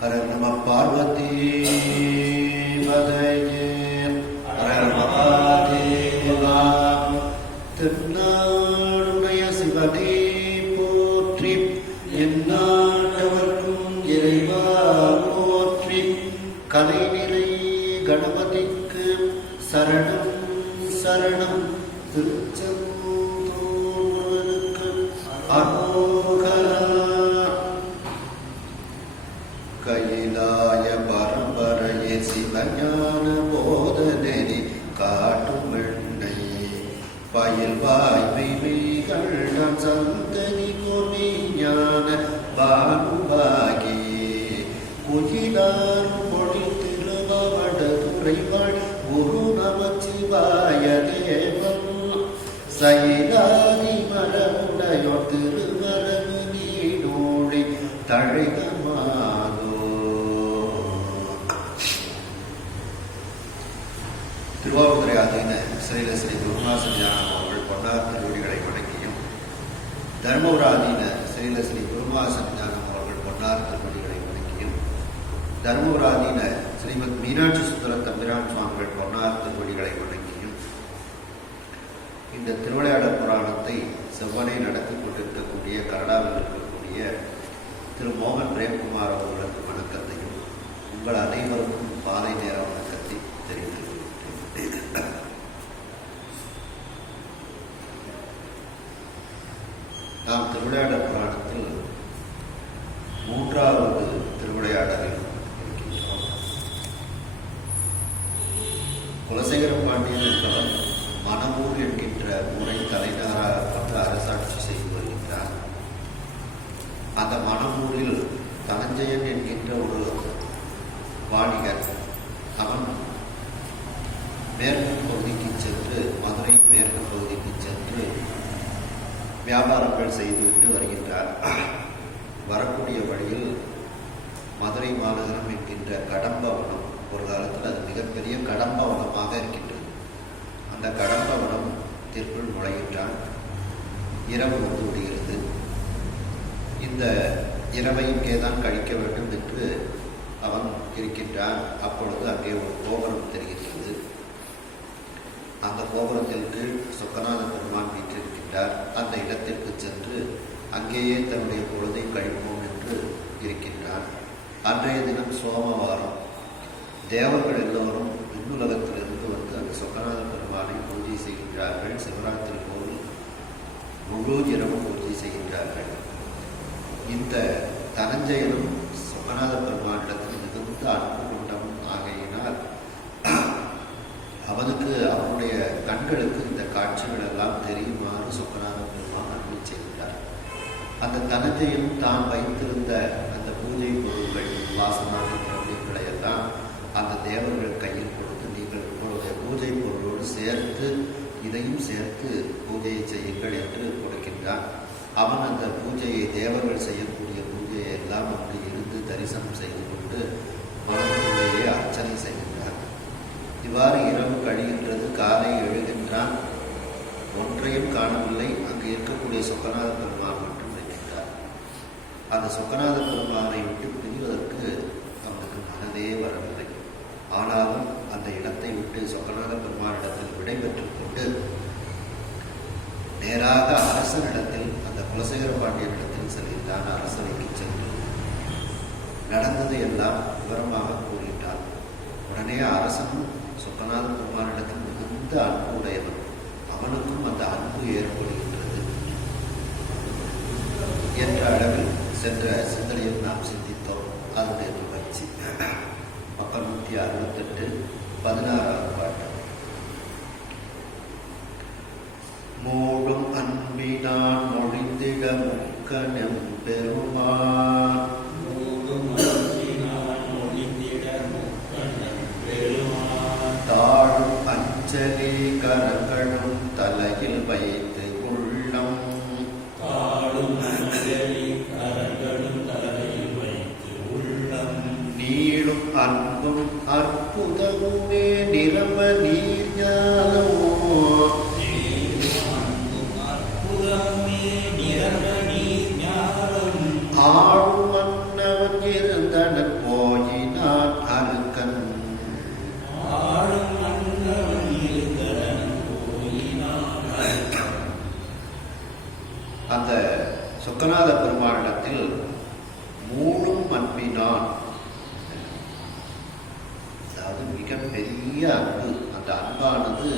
ஹர நம பார்வதி பதையே ஹர நம மகாதேவா. திருநாளுடைய சிவனே போற்றி, எந்நாட்டவர்க்கும் இறைவா போற்றி. கலைநிலை கணபதிக்கு சரணம் சரணம். திருச்செந்தூருக்கு அரோகரா. கைலாய பரம்பரையே சிவஞான போதனெறி காட்டும் எண்ணை பயில்வாய் மெய்கள் நான் சந்தனி கோமி ஞான பானுவாகி குயிலார் மொழி திருவட துறைவாள் குரு நமச்சிவாய தேவன் சயிலாதி மரமுடையோர் திருமரபு நீடோழி தழைகமாதோ. திருவாவூரை ஆதீன ஸ்ரீல ஸ்ரீ குருநாசன் ஞானம் அவர்கள் பொன்னார் திருவடிகளை வணங்கியும், தர்மபுர ஆதீன ஸ்ரீல ஸ்ரீ குருநாசன் ஞானம் அவர்கள் பொன்னார் திருவடிகளை வணங்கியும், தர்மபுர ஆதீன ஸ்ரீமத் மீனாட்சி சுந்தர தம்பிரான் சுவாமிகள் பொன்னார் திருவடிகளை வணங்கியும், இந்த திருவிளையாடல் புராணத்தை செவ்வனை நடத்தி கொண்டிருக்கக்கூடிய கனடாவில் இருக்கக்கூடிய திரு மோகன் பிரேம்குமார் அவர்களுக்கு வணக்கத்தையும் உங்கள் அனைவருக்கும் மாலை நேர வணக்கத்தை தெரிவித்துள்ளேன். நாம் திருவிளையாடல் புராணத்தில் மூன்றாவது திருவிளையாடலில் இருக்கின்றோம். குலசேகர பாண்டியன் என்பவர் மணமூர் என்கின்ற ஊரை தலைநகராக கொண்டு அரசாட்சி செய்து வருகின்றார். அந்த மணமூரில் தனஞ்சயன் என்கின்ற ஒரு வாணிகர், அவன் மேற்கு பகுதிக்கு சென்று, மதுரை மேற்கு பகுதிக்கு சென்று வியாபாரங்கள் செய்துவிட்டு வருகின்றார். வரக்கூடிய வழியில் மதுரை மாநகரம் என்கின்ற கடம்பவனம், ஒரு காலத்தில் அது மிகப்பெரிய கடம்பவனமாக இருக்கின்றது. அந்த கடம்பவனத்திற்குள் நுழைகின்றான். இரவு வந்து விடுகிறது. இந்த இரவை இங்கேதான் கழிக்க வேண்டும் என்று அவன் இருக்கின்றான். அப்பொழுது அங்கே ஒரு கோபுரம் தெரிகிறது. அந்த கோபுரத்தில் கீழ் சொக்கநாத பெருமான் வீற்றிருக்கின்றார். அந்த இடத்திற்கு சென்று அங்கேயே தன்னுடைய பொழுதை கழிப்போம் என்று இருக்கின்றான். அன்றைய தினம் சோமவாரம். தேவர்கள் எல்லோரும் விண்ணுலகத்திலிருந்து வந்து அந்த சொக்கநாத பெருமானை பூஜை செய்கின்றார்கள். சிவராத்திரி போல் முழு இரவும் பூஜை செய்கின்றார்கள். இந்த தனஞ்சயனும் சொக்கநாத பெருமானிடத்தில் மிகுந்த அன்பு கொண்டவன் ஆகையினால் அவனுக்கு, அவனுடைய கண்களுக்கு இந்த காட்சிகள் எல்லாம் தெரியுமாறு சொக்கநாத பெருமான் அருளி செய்கிறார். அந்த தனஞ்சயன் தான் வைத்திருந்த அந்த பூஜை பொருட்கள், வாசனான திரவியங்களை எல்லாம் அந்த தேவர்கள் கையில் கொடுத்து, நீங்கள் உங்களுடைய பூஜை பொருளோடு சேர்த்து இதையும் சேர்த்து பூஜையை செய்யுங்கள் என்று கொடுக்கின்றான். அவன் அந்த பூஜையை, தேவர்கள் செய்யக்கூடிய பூஜையை எல்லாம் அங்கு இருந்து தரிசனம் செய்து கொண்டு மனதிலேயே அர்ச்சனை செய்கின்றான். இவ்வாறு இரவு கழிகின்றது. காலை எழுகின்றான். ஒன்றையும் காணவில்லை. அங்கு இருக்கக்கூடிய சொக்கநாத பெருமான் மட்டும் இருக்கின்றார். அந்த சொக்கநாத பெருமானை விட்டு பிரிவதற்கு அவனுக்கு மனதே வரவில்லை. ஆனாலும் அந்த இடத்தை விட்டு சொக்கநாத பெருமானிடத்தில் விடைபெற்றுக் கொண்டு நேராக அரசனிடத்தில், அந்த குலசேகர பாண்டியனிடத்தில் செல்கின்றான். அரசவைக்கு சென்று நடந்ததை எல்லாம் விவரமாக கூறிட்டான். உடனே அரசனும் சொக்கநாத பெருமானிடத்தில் மிகுந்த அன்பு உடையவன். அவனுக்கும் அந்த அன்பு ஏற்படுகின்றது என்ற அளவில் சென்ற சிந்தனையில் நாம் சிந்தித்தோம். அதனுடைய நிகழ்ச்சி பக்கம் 168, 16வது பாட்டு. மூடும் அன்பினான் மொழிந்திட முக்கணம் பெருமான், தாழும் அஞ்சலி கரங்களும் தலையில் வைத்து உள்ளம், நீளும் அன்பும் அற்புதமுமே நிரம்ப நீர் ஞானமோ, ஆளும் மன்னவன் இருந்தனன் போ அந்த சொக்கநாத பெருமானிடத்தில் மூடும் அன்பினான், அதாவது மிகப்பெரிய அன்பு, அந்த அன்பானது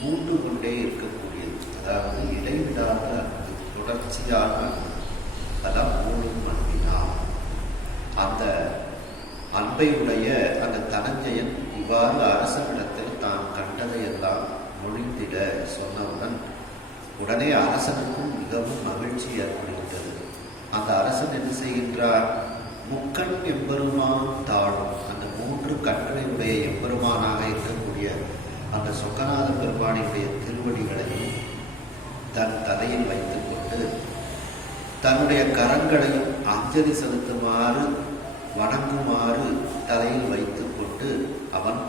மூண்டு கொண்டே இருக்கக்கூடியது, அதாவது இடைவிடாத அன்பு, தொடர்ச்சியான அன்பு, அதான் மூடும் அன்பினான். அந்த அன்பை உடைய அந்த தனஞ்சயன் இவ்வாறு அரசனிடத்தில் தான் கண்டதையெல்லாம் மொழிந்திட சொன்னவுடன் உடனே அரசனுக்கும் மிகவும் மகிழ்ச்சி ஏற்படுகின்றது. அந்த அரசன் என்ன செய்கின்றார்? முக்கண் எம்பெருமான் தாழும், அந்த 3 கண்களை உடைய எம்பெருமானாக இருக்கக்கூடிய அந்த சொக்கநாத பெருமானுடைய திருவடிகளையும் தன் தலையில் வைத்துக் கொண்டு தன்னுடைய கரங்களையும் அஞ்சலி செலுத்துமாறு வணங்குமாறு தலையில் வைத்துக் கொண்டு அவன்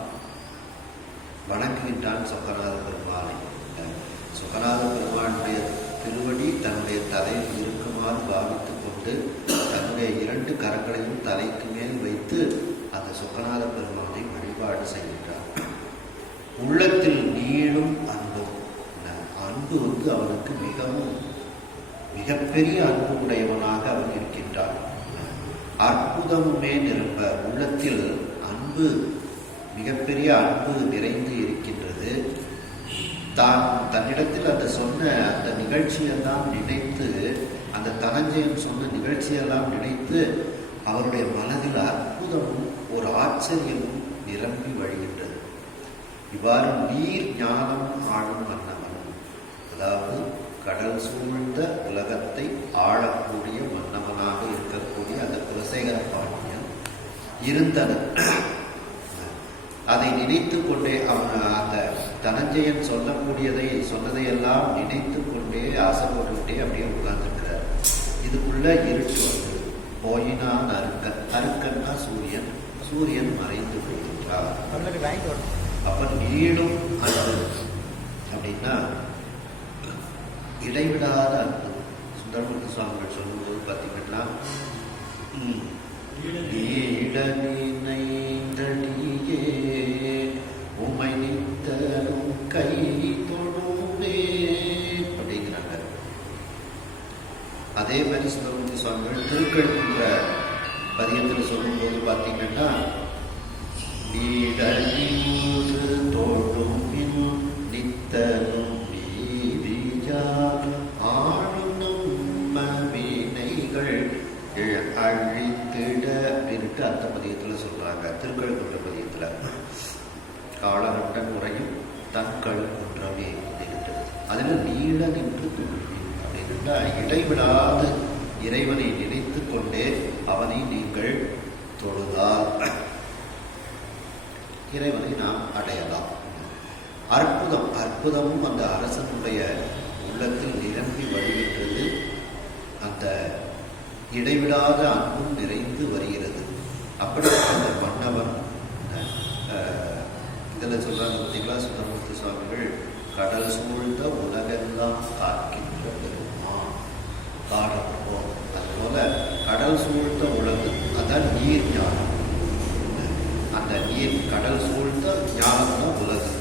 வணங்குகின்றான் சொக்கநாத பெருமானை. சொக்கநாத பெருமானுடைய திருவடி தன்னுடைய தலையில் இருக்குமாறு பாவித்துக் கொண்டு தன்னுடைய 2 கரங்களையும் தலைக்கு மேல் வைத்து அந்த சொக்கநாத பெருமானை வழிபாடு செய்கின்றார். உள்ளத்தில் நீளும் அன்பும், அன்பு அவனுக்கு மிகப்பெரிய அன்பு உடையவனாக அவன் இருக்கின்றான். அற்புதமுமே நிரம்ப, உள்ளத்தில் அன்பு, மிகப்பெரிய அன்பு நிறைந்து இருக்கின்றது. தன்னிடத்தில் அந்த சொன்ன அந்த நிகழ்ச்சியெல்லாம் நினைத்து, அந்த தனஞ்சயன் சொன்ன நிகழ்ச்சியெல்லாம் நினைத்து அவருடைய மனதில் அற்புதமும் ஒரு ஆச்சரியமும் நிரம்பி வழிகின்றது. இவ்வாறு நீர் ஞானம் ஆளும் மன்னவன், அதாவது கடல் சூழ்ந்த உலகத்தை ஆளக்கூடிய மன்னவனாக இருக்கக்கூடிய அந்த குலசேகர பாண்டியன் இருந்தனர். அதை நினைத்து கொண்டே அவன் அந்த தனஞ்சயன் சொன்னதையெல்லாம் நினைத்து கொண்டே ஆசைப்பட்டுக்கிட்டே அப்படியே உட்கார்ந்துருக்கிறார். இதுக்குள்ள இருட்டு வந்து போயினான் அருக்கன், அருக்கன்னா சூரியன், சூரியன் மறைந்து விடுகின்றார். அப்ப நீளும் அன்பு அப்படின்னா இடைவிடாத அன்பு. சுந்தரமூர்த்தி சுவாமிகள் சொல்லும்போது பார்த்தீங்கன்னா, நீடனினைந்தடியே உமை நித்தரும் கை தொழுவே அப்படிங்கிறாங்க. அதே மாதிரி சுந்தரமூர்த்தி சுவாமிகள் திருக்கழுக்குன்ற பதியத்தில் சொல்லும்போது பார்த்தீங்கன்னா, நீடனின்று தோழும் நித்தரும் அழித்திட அப்படின்ட்டு அந்த பதியத்தில் சொல்றாங்க. திருக்கழுக்குன்ற பதியத்துல காலகண்டன் உரையும் தன் கழுக்குன்றமே அப்படின்ட்டு, அதுல நீள நின்று தோல்வி அப்படின்ட்டு இடைவிடாது இறைவனை நினைத்து கொண்டே அவனை நீங்கள் தொழுதால் இறைவனை நாம் அடையலாம். அற்புதமும் அந்த அரசனுடைய உள்ளத்தில் நிரம்பி வழிகின்றது. அந்த இடைவிடாத அன்பும் நிறைந்து வருகிறது. அப்படி அந்த மன்னவன் இதில் சொல்றாங்க பார்த்தீங்களா, சுந்தரமூர்த்தி சுவாமிகள் கடல் சூழ்ந்த உலகெல்லாம் காக்கின்ற பெருமான் காணப்போம். அதுபோல கடல் சூழ்ந்த உலகு, அதான் நீர் ஞானம். அந்த நீர் கடல் சூழ்ந்த ஞானம் தான் உலகு.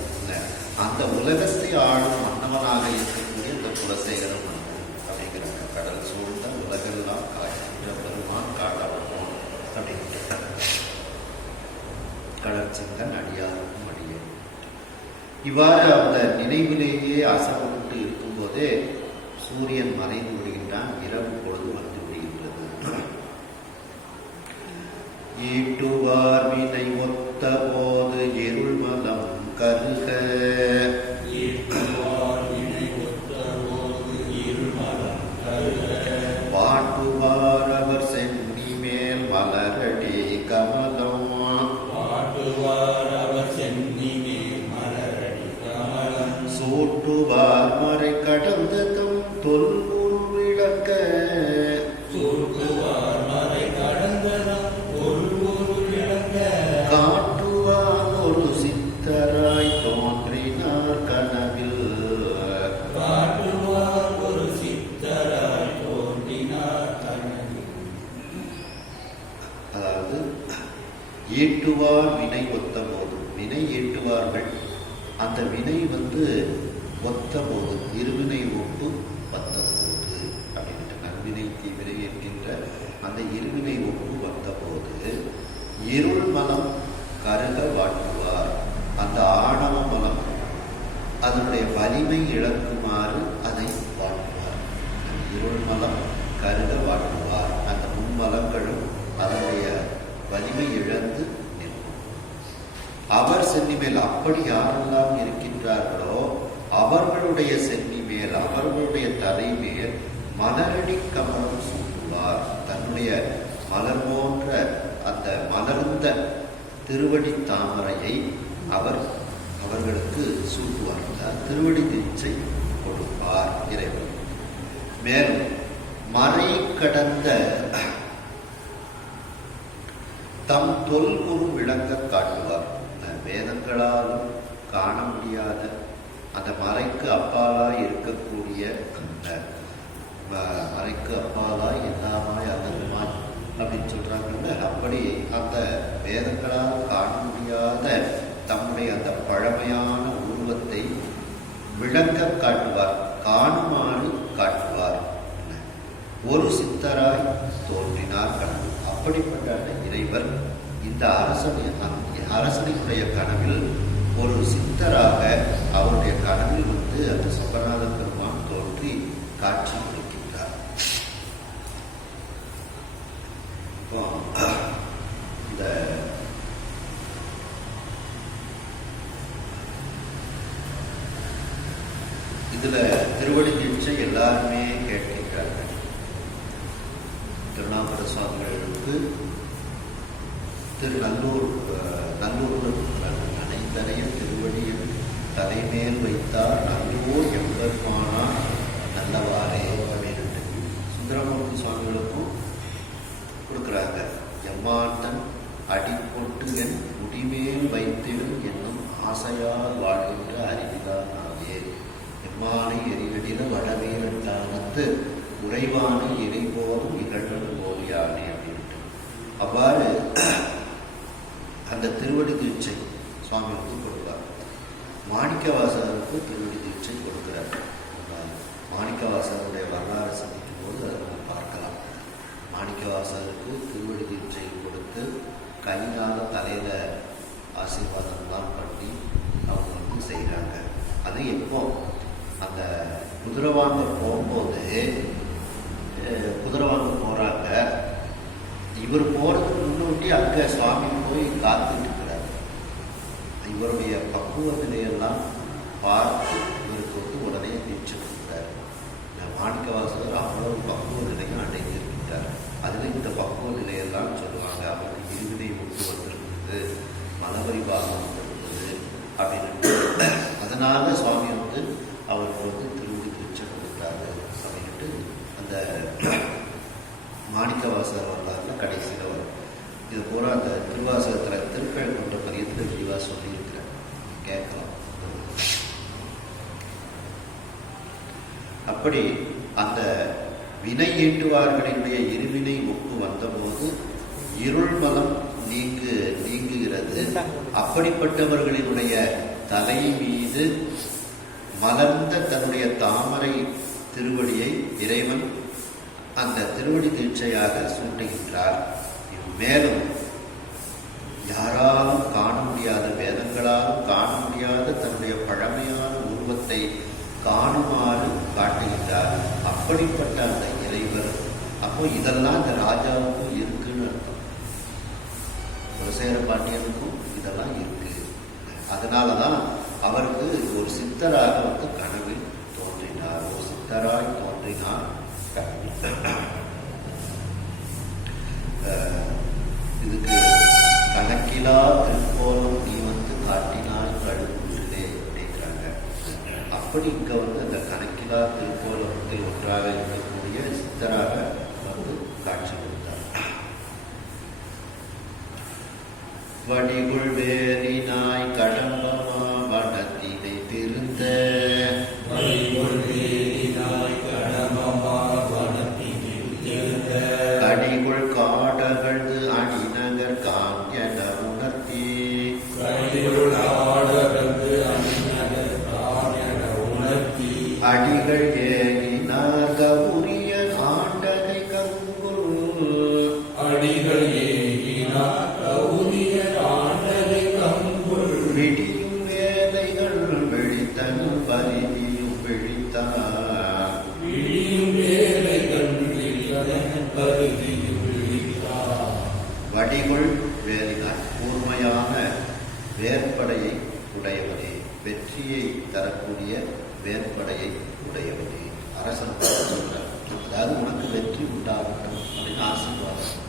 அந்த உலகத்தை ஆளும் மன்னவனாக இருக்கக்கூடிய இந்த குலசேகர மன்னன் அப்படிங்கிறாங்க. கடல் சூழ்ந்த உலகெல்லாம் காக்கின்ற பெருமான் காணப்போம் அப்படின்ட்டு கடற்சிங்கன் அடியாருக்கும் அடியே. இவ்வாறு அந்த நினைவிலேயே அசைப்பட்டு இருக்கும்போதே சூரியன் மறைந்து விடுகின்றான். இரவு பொழுது வந்து விடுகின்றது. ஈட்டுவார் வினை ஒத்த போது இருள்மலம் கருக, பாட்டுவார் அவர் சென்னி மேல் மலரடி கமலம், சூட்டுவார் மறை கடந்த தம் தொல்பொருள் விளக்க, காட்டுவார் ஒரு சித்தராய் தோன்றினார் கனவில், அதாவது ஈட்டுவார் வினை ஒத்த போது, வினை ஈட்டுவார்கள். அந்த வினை ஒத்த போது, இருவினை ஒப்பு ஒத்த போது தீவிரை என்கின்ற அந்த இருவினை ஒப்பு வந்தபோது இருள் மலம் கருக வாட்டுவார். அந்த ஆணவ மலம் அதனுடைய வலிமை இழக்குமாறு அதை வாட்டுவார். இருள் மலம் கருக வாட்டுவார். அந்த மும்மலங்களும் அதனுடைய வலிமை இழந்து நிற்கும். அவர் சென்னி மேல் அப்படி யாரெல்லாம் இருக்கின்றார்களோ அவர்களுடைய சென்னி மேல், அவர்களுடைய தலை மேல் மலரடி கமலம் சூட்டுவார். தன்னுடைய மலர் போன்ற அந்த மலர்ந்த திருவடி தாமரையை அவர்களுக்கு சூட்டுவார். திருவடி தீட்சை கொடுப்பார் இறைவன். மேலும் மறை கடந்த தம் தொல்குரு விளங்க காட்டுவார். வேதங்களாலும் காண முடியாத அந்த மறைக்கு அப்பாலாய் இருக்கக்கூடிய அந்த மறைக்கு அப்பாலாய் எல்லாமாய் அல்லதுமாய் அப்படின்னு சொல்றாங்க. அப்படி அந்த வேதங்களால் காண முடியாத தம்முடைய அந்த பழமையான உருவத்தை விளங்க காட்டுவார், காணுமாறு காட்டுவார். ஒரு சித்தராய் தோன்றினார் கனவு. அப்படிப்பட்ட அந்த இறைவர் இந்த அரசனுடைய கனவில் ஒரு சித்தராக அவருடைய கனவில் வந்து அந்த சொக்கநாத பெருமான் தோன்றி காட்சி கொடுக்கின்றார். இந்த இதுல திருவடி தீட்சை எல்லாருமே கேட்கின்றார்கள். திருநாவுக்கர சுவாமிகளுக்கு நல்லூர் அனைத்தனையும் திருவடியில் தலைமேல் வைத்தார் நல்லூர் எம்பெருமானார் நல்லவாறே அப்படின்னு சுந்தரமூர்த்தி சுவாமிகளுக்கும் கொடுக்குறாங்க. எம்மாந்தன் அடிப்பொட்டு என் முடிமேல் வைத்திடும் என்னும் ஆசையால் வாழ்கின்ற அறிவிலானாவே எம்மானை எரிகடில வடவேலத்தானத்து உறைவான இறை போதும் இகழ்வது போலியானே அப்படின்ட்டு அவ்வாறு அந்த திருவடி தீட்சை சுவாமிகளுக்கு கொடுப்பார். மாணிக்கவாசகருக்கு திருவடி தீட்சை கொடுக்கிறார். மாணிக்கவாசகருடைய வரலாறு சந்திக்கும் போது அதை நம்ம பார்க்கலாம். மாணிக்கவாசகருக்கு திருவடி தீட்சை கொடுத்து கையினால தலையில ஆசீர்வாதம்லாம் பண்ணி அவங்க வந்து செய்கிறாங்க. அது எப்போ அந்த குதிரை வாங்க போகும்போது குதிரை வாங்க போறாங்க. இவர் போறதுக்கு முன்னோட்டி அங்க சுவாமி போய் காத்துட்டு இருக்கிறார். இவருடைய பக்குவ நிலையெல்லாம் பார்த்து இவருக்கு வந்து உடனே தீட்சை கொடுத்தார். மாணிக்கவாசகர் அவ்வளவு பக்குவ நிலையும் அடைந்திருக்கிறார். அதுல இந்த பக்குவ நிலையெல்லாம் சொல்லுவாங்க. அவருக்கு இருவினை ஒட்டு வந்திருக்குது, மலவரி பாகம் வந்திருக்குது அப்படின்னு. அதனால சுவாமி வந்து அவருக்கு வந்து திருவடி தீட்சை கொடுத்தாரு அப்படின்ட்டு அந்த மாணிக்கவாசகர் வரலாறுல கடைசியில் வரும். இது பூரா அந்த திருவாசகத்தில் திருப்பெயர்கொண்ட பதியத்தில் விரிவாக சொல்லியிருக்கிறேன், கேட்கலாம். அப்படி அந்த வினை ஈட்டுவார்களினுடைய இருவினை ஒப்பு வந்தபோது இருள் மலம் நீங்குகிறது. அப்படிப்பட்டவர்களினுடைய தலை மீது மலர்ந்த தன்னுடைய தாமரை திருவடியை இறைவன் அந்த திருவடி தீட்சையாக சூட்டுகின்றார். மேலும் யாராலும் காண முடியாத, வேதங்களாலும் காண முடியாத தன்னுடைய பழமையான உருவத்தை காணுமாறு காட்டுகின்றார். அப்படிப்பட்ட அந்த இறைவர் அப்போ இதெல்லாம் இந்த ராஜாவுக்கும் இருக்குன்னு அர்த்தம். குலசேகர பாண்டியனுக்கும் இதெல்லாம் இருக்கு. அதனாலதான் அவருக்கு ஒரு சித்தராக வந்து கனவில் தோன்றினார். ஒரு சித்தராய் தோன்றினார். இதுக்கு கணக்கிலா திருக்கோலம் நீ வந்து காட்டினாய் கழுவிலே அப்படிங்கிறாங்க. அப்படி இங்க வந்து அந்த கணக்கிலா திருக்கோலத்தில் ஒன்றாக இருக்கக்கூடிய சித்தராக வந்து காட்சி கொடுத்தார். வடிகுள் வேறினாய் கடம்பமா வடத்தினை திருந்த கடிகுள் காடகழ்ந்து அணிநகர் காஞ்சன உணர்த்தி அடிகள் ஏகினார் கவுரிய ஆண்டனை கடிகொள் வேலினான், கூர்மையான வேற்படையை உடையவனே, வெற்றியை தரக்கூடிய வேற்படையை உடையவனே. அரசன் சொல்றார், அதாவது உனக்கு வெற்றி உண்டாகட்டும் அப்படின்னு ஆசீர்வாதம்.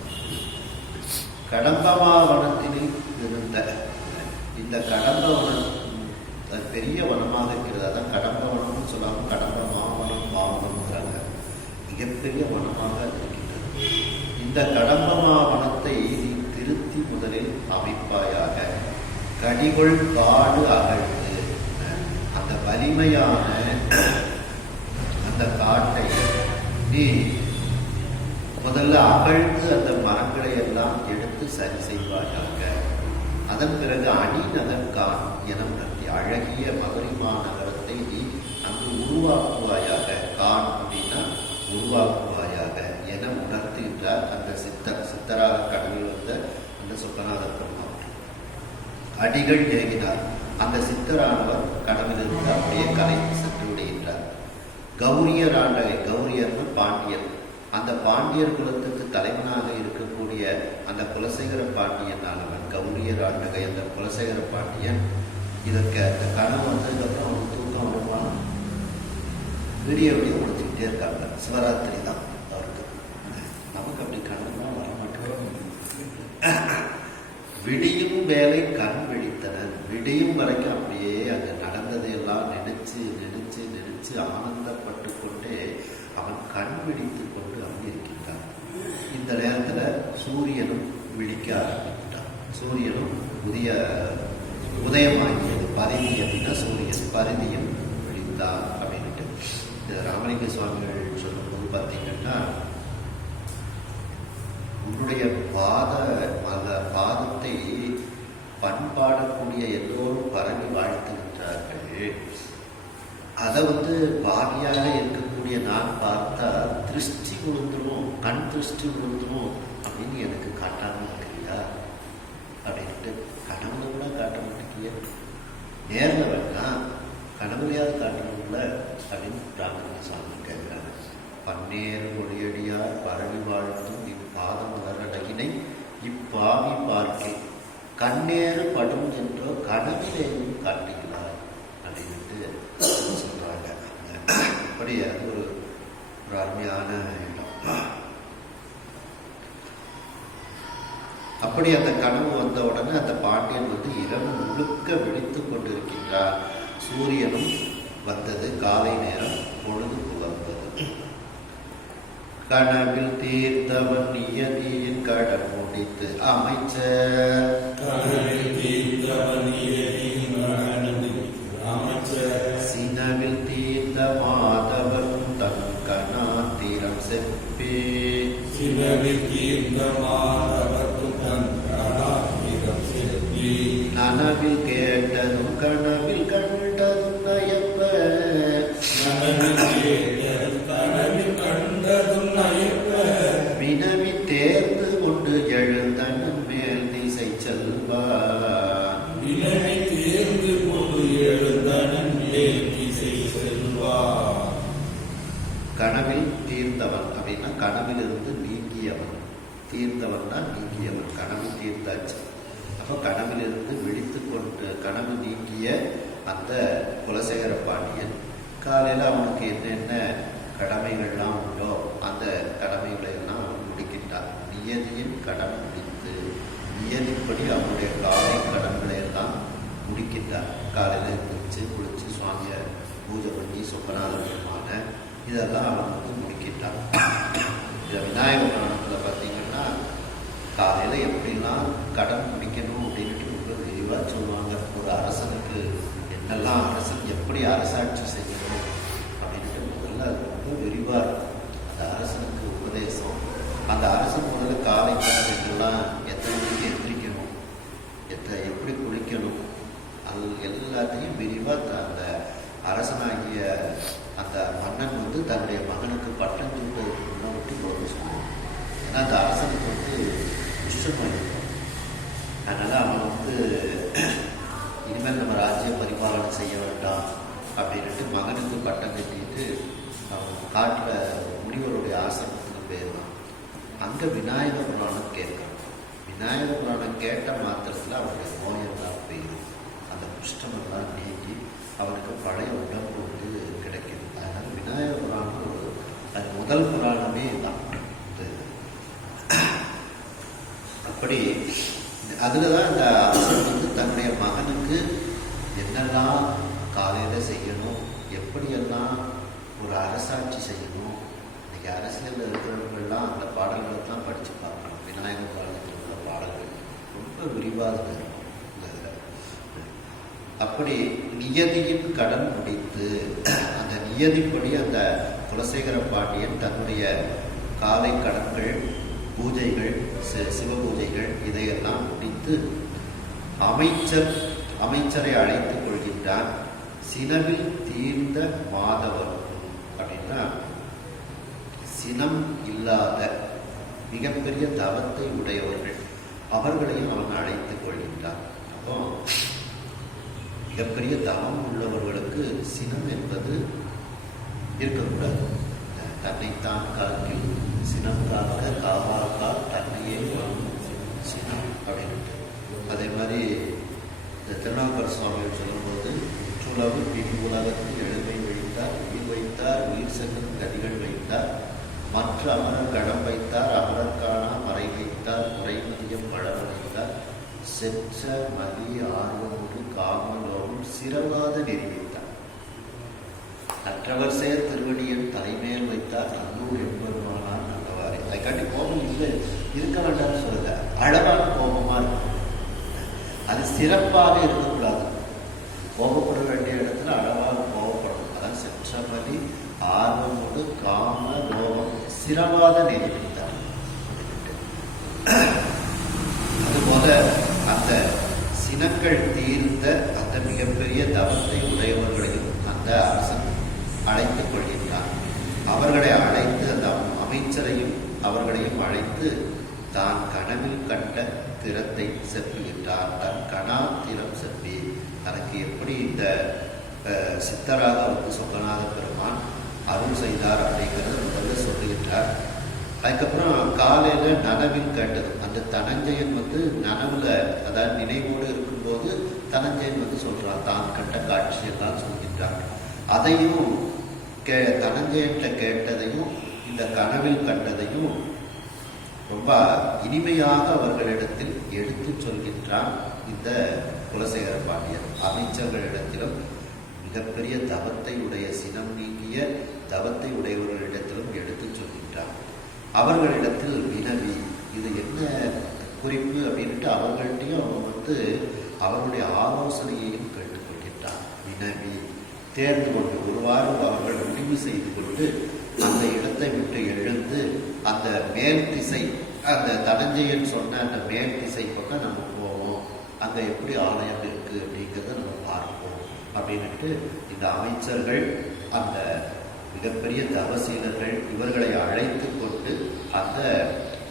கடம்பமாவனத்தினில் இருந்த இந்த கடம்பவனம் பெரிய வனமாக இருக்கிறது. அதான் கடம்பவனம்னு சொல்லாம கடம்ப மாவனம் மாவனம்ங்கிறாங்க. மிகப்பெரிய வனமாக இருக்கின்றது. இந்த கடம்பமாவனத்தை நீ திருத்தி முதலில் அமைப்பாயாக. கடிகொள் காடு அகழ்ந்து, அந்த வலிமையான அந்த காட்டை நீ முதல்ல அகழ்ந்து அந்த மரங்களை எல்லாம் எடுத்து சரி செய்வாயாக. அதன் பிறகு அணிநகர்கான் என உணர்த்தி அழகிய மகரிமா நகரத்தை நீ அங்கு உருவாக்குவாயாக. கான் அப்படின்னா உருவாக்குவாயாக என உணர்த்துகின்றார் அந்த சித்தராக கடலில் வந்த அந்த சொக்கநாத பெருமாள். அடிகள் ஏகினார். அந்த சித்தரானவர் கடலிலிருந்து அப்படியே கலைத்து சென்று விடுகின்றார். கௌரியர் ஆண்டகை, கௌரியர்னு பாண்டியர், அந்த பாண்டியர் குலத்துக்கு தலைவனாக இருக்கக்கூடிய அந்த குலசேகர பாண்டியன் ஆனவன் கௌரியர் ஆண்டகை. அந்த குலசேகர பாண்டியன் இதற்கு அந்த கனவு வந்ததுக்கப்புறம் அவனுக்கு தூக்கம் வருவான். விடிய கொடுத்துக்கிட்டே இருக்காங்க. சிவராத்திரி தான் அவருக்கு. நமக்கு அப்படி கனவுலாம் வரமாட்டேன். விடியும் வேலை கண் விழித்தனன். விடியும் வரைக்கும் அப்படியே அங்கே நடந்ததையெல்லாம் நினைச்சு நினைச்சு நினைச்சு ஆனந்தப்பட்டு கொண்டே அவன் கண் விழித்து கொண்டு அவன் இருக்கின்றான். இந்த நேரத்தில் சூரியனும் விழிக்க ஆரம்பித்தான். சூரியனும் உதயமாகியது. பரிதி அப்படின்னா சூரியன், பரிதியும் விழித்தான் அப்படின்ட்டு இந்த ராமலிங்க சுவாமிகள் சொல்லும்போது பார்த்தீங்கன்னா, உன்னுடைய பாதத்தை பண்பாடக்கூடிய எல்லோரும் பரவி வாழ்த்துகின்றார்கள். அதை பாவியாக இருக்கக்கூடிய நான் பார்த்தா திருஷ்டி விழுந்துரும், கண் திருஷ்டி விழுந்துரும் அப்படின்னு எனக்கு காட்டாம இருக்கிறியா அப்படின்ட்டு. கனவுல கூட காட்ட மாட்டேங்கிய, நேரில் வேண்டாம் கனவுலையாவது காட்டணும்ல அப்படின்னு ராமலிங்க சுவாமி கேட்கிறாங்க. பன்னேறு ஒளியடியார் பரவி வாழ்த்தும் இப்பாதம் மலரடகினை இப்பாவி பார்க்கை கண்ணேறு படும் என்றோ கனவிலேயும் காட்டுகிறார் அப்படின்ட்டு சொல்றாங்க. அப்படி அது ஒரு அருமையான இடம். அப்படி அந்த கனவு வந்த உடனே அந்த பாண்டியன் இரவு முழுக்க விழித்து கொண்டிருக்கின்றார். சூரியனும் வந்தது, காலை நேரம், பொழுது புலர்ந்தது. கனவில் தீர்த்தவன் நியதியின் கடன் முடித்து அமைச்சர். சினவில் தீர்த்த மாதவன் தன் கணாத்திரம் செப்பே. நனவில் கேட்டதும் கனவில் கண்டதும் நயப்ப. வினவி தேர்ந்து கொண்டு எழுந்தனன் மேல் திசை செல்வான். கனவில் தீர்ந்தவன் அப்படின்னா கனவிலிருந்து நீங்கியவன். தீர்ந்தவன் தான் நீங்கியவன். கனவு தீர்ந்தாச்சு. அப்போ கனவிலிருந்து விழித்து கொண்டு கனவு நீங்கிய அந்த குலசேகர பாண்டியன் காலையில் அவனுக்கு என்னென்ன கடமைகள்லாம் உண்டோ அந்த கடமைகளை எல்லாம் அவன் முடிக்கின்றான். நியதியின் கடன் முடித்து நியதிப்படி அவனுடைய காலை கடன்களை எல்லாம் முடிக்கின்றான். காலையில் எழுந்திரிச்சு குளிச்சு சுவாமியை பூஜை பண்ணி சொப்பநாத பெருமான இதெல்லாம் அவன் முடிக்கின்றான். இந்த விநாயக புராணத்தில் பார்த்தீங்கன்னா காலையில் எப்படிலாம் கடன் முடிக்கணும் அப்படின்ட்டு ரொம்ப விரிவாக சொல்லுவாங்க. ஒரு அரசனுக்கு என்னெல்லாம் அரசன் எப்படி அரசாட்சி செய்யணும் அப்படின்ட்டு முதல்ல அது ரொம்ப விரிவாக இருக்கும். அந்த அரசனுக்கு உபதேசம். அந்த அரசன் முதல்ல காலை கடனுக்கெல்லாம் எத்தனை மணிக்கு எந்திரிக்கணும், எப்படி குளிக்கணும், அது எல்லாத்தையும் விரிவாக அந்த அரசனாகிய அந்த மன்னன் தன்னுடைய மகனுக்கு பட்டம் சூட்டுறதுக்கு முன்னாடி போக சொல்லுவான். ஏன்னா அந்த அரசனுக்கு இஷ்டமாக இருக்கும். அதனால் அவன் இனிமேல் நம்ம ராஜ்ய பரிபாலனை செய்ய வேண்டாம் அப்படின்ட்டு மகனுக்கு பட்டம் கட்டிட்டு அவன் காட்டில் முனிவருடைய ஆசிரமத்துக்கு போயிடுவான். அங்கே விநாயக புராணம் கேட்கணும். விநாயக புராணம் கேட்ட மாத்திரத்தில் அவருடைய நோயெல்லாம் போயிடும், அந்த குஷ்டமெல்லாம் நீங்கி அவருக்கு பழைய உடம்பு வந்து கிடைக்கிது. அதனால் விநாயக புராணம் அது முதல் புராணமே தான். அப்படி அதில் தான் இந்த அரசன் வந்து தன்னுடைய மகனுக்கு என்னெல்லாம் காலையில் செய்யணும், எப்படியெல்லாம் ஒரு அரசாட்சி செய்யணும். இன்னைக்கு அரசியலில் இருக்கிறவங்கெல்லாம் அந்த பாடல்களை தான் படித்து பார்க்கணும். விநாயகர் புராணத்தில் உள்ள பாடல்கள் ரொம்ப விரிவாக இருக்கும். அப்படி நியதியின் கடன் முடித்து அந்த நியதிப்படி அந்த குலசேகர பாண்டியன் தன்னுடைய காலை கடன்கள், பூஜைகள், சிவ பூஜைகள் இதையெல்லாம் முடித்து அமைச்சரை அழைத்துக் கொள்கின்றான். சினவில் தீர்ந்த மாதவர் அப்படின்னா சினம் இல்லாத மிகப்பெரிய தவத்தை உடையவர்கள், அவர்களையும் அவன் அழைத்துக் கொள்கின்றான். அப்போ மிகப்பெரிய தவம் உள்ளவர்களுக்கு சினம் என்பது இருக்கக்கூடாது. தன்னைத்தான் காக்கில் சினம் காக்க காவாக்கால் தன்னையே சினம் அப்படின்ட்டு. அதே மாதிரி இந்த திருநாவுக்கரசு சுவாமிகள் சொல்லும்போது சுழவு பின் உலகத்தில் எழுமை வைத்தார், உயிர் வைத்தார், உயிர் செல்லும் கதிகள் வைத்தார், மற்ற அமரர் கடம் வைத்தார், அமரர்கானா மறை வைத்தார், குறைமதியம் பழம் வைத்தார், செற்ற மதி ஆர்வமோடு காமலோடும் சிறவாத நெறி வைத்தார், கற்றவர் சேர் திருவடியின் தலைமையில் வைத்தார், நல்லூர் என்பருமானார் நல்லவாறு. அதை காட்டி கோபம் இல்லை இருக்க வேண்டாம்னு சொல்லுங்க. அழகான கோபமா இருக்கும், அது சிறப்பாக இருக்கக்கூடாது. கோபப்பட வேண்டிய இடத்துல அழகாக கோபப்படணும். அதான் செற்றமதி ஆர்வமோடு காம லோகம் சிறவாத நெறி வைத்தார். அதுபோல அந்த சினங்கள் தீர்ந்த அந்த மிகப்பெரிய தவத்தை உடையவர்களையும் அந்த அரசன் அழைத்துக் கொள்கின்றான். அவர்களை அழைத்து அந்த அமைச்சரையும் அவர்களையும் அழைத்து தான் கனவில் கண்ட திறத்தை செப்புகின்றார். தன் கனா திறம் செப்பி தனக்கு எப்படி இந்த சித்தராக வந்து சொக்கநாத பெருமான் அருள் செய்தார் அப்படிங்கிறத முதல்ல சொல்லுகின்றார். அதுக்கப்புறம் காலையில் நனவில் கேட்டது. அந்த தனஞ்சயன் வந்து நனவில், அதாவது நினைவோடு இருக்கும்போது தனஞ்சயன் வந்து சொல்றான், தான் கண்ட காட்சியெல்லாம் சொல்கின்றான். அதையும் தனஞ்சயன்கிட்ட கேட்டதையும் இந்த கனவில் கண்டதையும் ரொம்ப இனிமையாக அவர்களிடத்தில் எடுத்து சொல்கின்றான் இந்த குலசேகர பாண்டியன். அமைச்சர்களிடத்திலும் மிகப்பெரிய தவத்தை உடைய சினம் நீங்கிய தவத்தை உடையவர்களிடத்திலும் எடுத்து சொல்கின்றான். அவர்களிடத்தில் வினவி இது என்ன குறிப்பு அப்படின்ட்டு அவர்கள்ட்டையும் அவன் வந்து அவருடைய ஆலோசனையையும் கேட்டுக்கொள்கின்றான். வினவி தேர்ந்து கொண்டு ஒருவாறு அவர்கள் முடிவு செய்து கொண்டு அந்த இடத்தை விட்டு எழுந்து அந்த மேல் திசை, அந்த தனஞ்சயன் சொன்ன அந்த மேல் திசை பக்கம் நம்ம போவோம், அங்கே எப்படி ஆலயம் இருக்கு அப்படிங்கிறத நம்ம பார்ப்போம் அப்படின்ட்டு இந்த அமைச்சர்கள் அந்த மிகப்பெரிய தவசீலர்கள் இவர்களை அழைத்து கொண்டு அந்த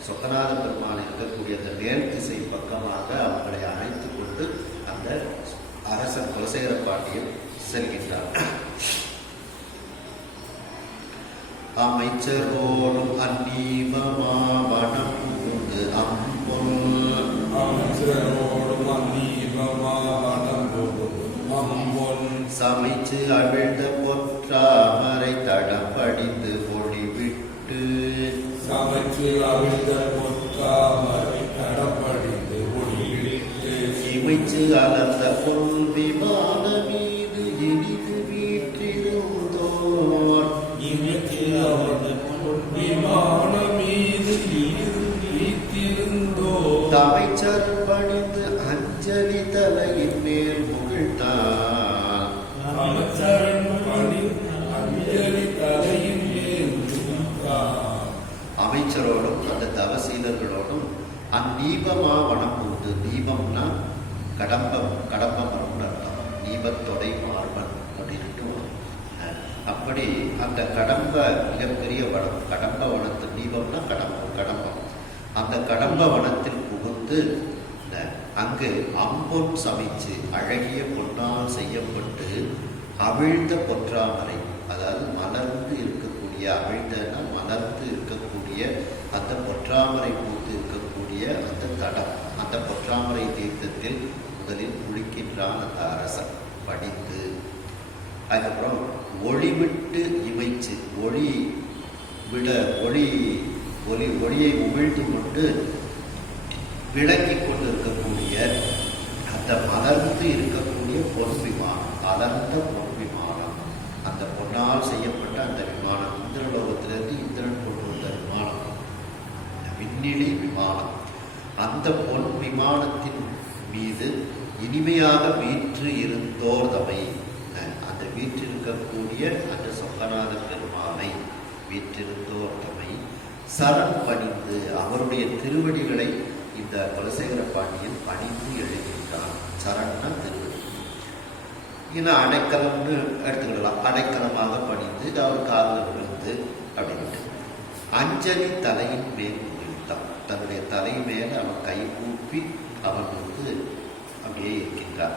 சொக்கநாத பெருமான் இருக்கக்கூடிய அந்த மேல் திசை பக்கமாக அவர்களை அழைத்து கொண்டு அந்த அரசன் குலசேகர பாண்டியன் செல்கின்றார். அமைச்சரோடும் அந்நீபமாவனம் புகுந்து அம்பொல் சமைச்சு அவிழ்ந்த பொற்றாமரை தடம் படிந்து ஒளிவிட்டு இமைச்சு அலர்ந்த பொருள் விமான மீது இனிது வீற்றிருந்தோர் அமைச்சர் பணிந்து அஞ்சலி தலையின் மேல் முகிழ்த்தான். அமைச்சரோடும் அந்த தவசீலர்களோடும் அந்நீபமாவனம் உண்டு. தீபம்னா கடம்பம் மரம்னு அர்த்தம். நீபத்தொடை மார்பன் அப்படின்ட்டு அப்படி அந்த கடம்ப மிகப்பெரிய வனம், கடம்ப வனத்து தீபம்னா கடம்பம். அந்த கடம்ப வனத்தில் புகுந்து அங்கு அம்பொன் சமைச்சு அழகிய பொன்னால் செய்யப்பட்டு அவிழ்ந்த பொற்றாமரை, அதாவது மலர்ந்து இருக்கக்கூடிய, அவிழ்ந்தனா மலர்ந்து இருக்கக்கூடிய அந்த பொற்றாமரை பூத்து இருக்கக்கூடிய இருக்கக்கூடிய அந்த தடம், அந்த பொற்றாமரை தீர்த்தத்தில் முதலில் குளிக்கின்றான் அந்த அரசன் படித்து. அதுக்கப்புறம் ஒளிவிட்டு இமைச்சு, ஒளியை உமிழ்ந்து கொண்டு விளங்கி கொண்டு இருக்கக்கூடிய அந்த மலர்ந்து இருக்கக்கூடிய பொன் விமானம், அலர்ந்த பொன் விமானம், அந்த பொன்னால் செய்யப்பட்ட அந்த விமானம், இந்திரலோகத்திலிருந்து இந்திரன் கொண்டு வந்த விமானம், விண்ணிலி விமானம், அந்த பொன் விமானத்தின் மீது இனிமையாக வீற்று இருந்தோர் தமை, அந்த வீற்றிருக்கக்கூடிய அந்த சொக்கநாத பெருமானை வீற்றிருந்தோர் தமை சரண் பணிந்து அவருடைய திருவடிகளை இந்த குலசேகர பாண்டியன் பணிந்து எழுகின்றான். சரண்னா திருவடி, ஏன்னா அடைக்கலம்னு எடுத்துக்கிடலாம். அடைக்கலமாக பணிந்து அவர் காலில் விழுந்து அப்படின்ட்டு அஞ்சலி தலையின் மேல் நிறுத்தான். தன்னுடைய தலை மேல அவன் கை கூப்பி அவன் வந்து அப்படியே இருக்கின்றான்.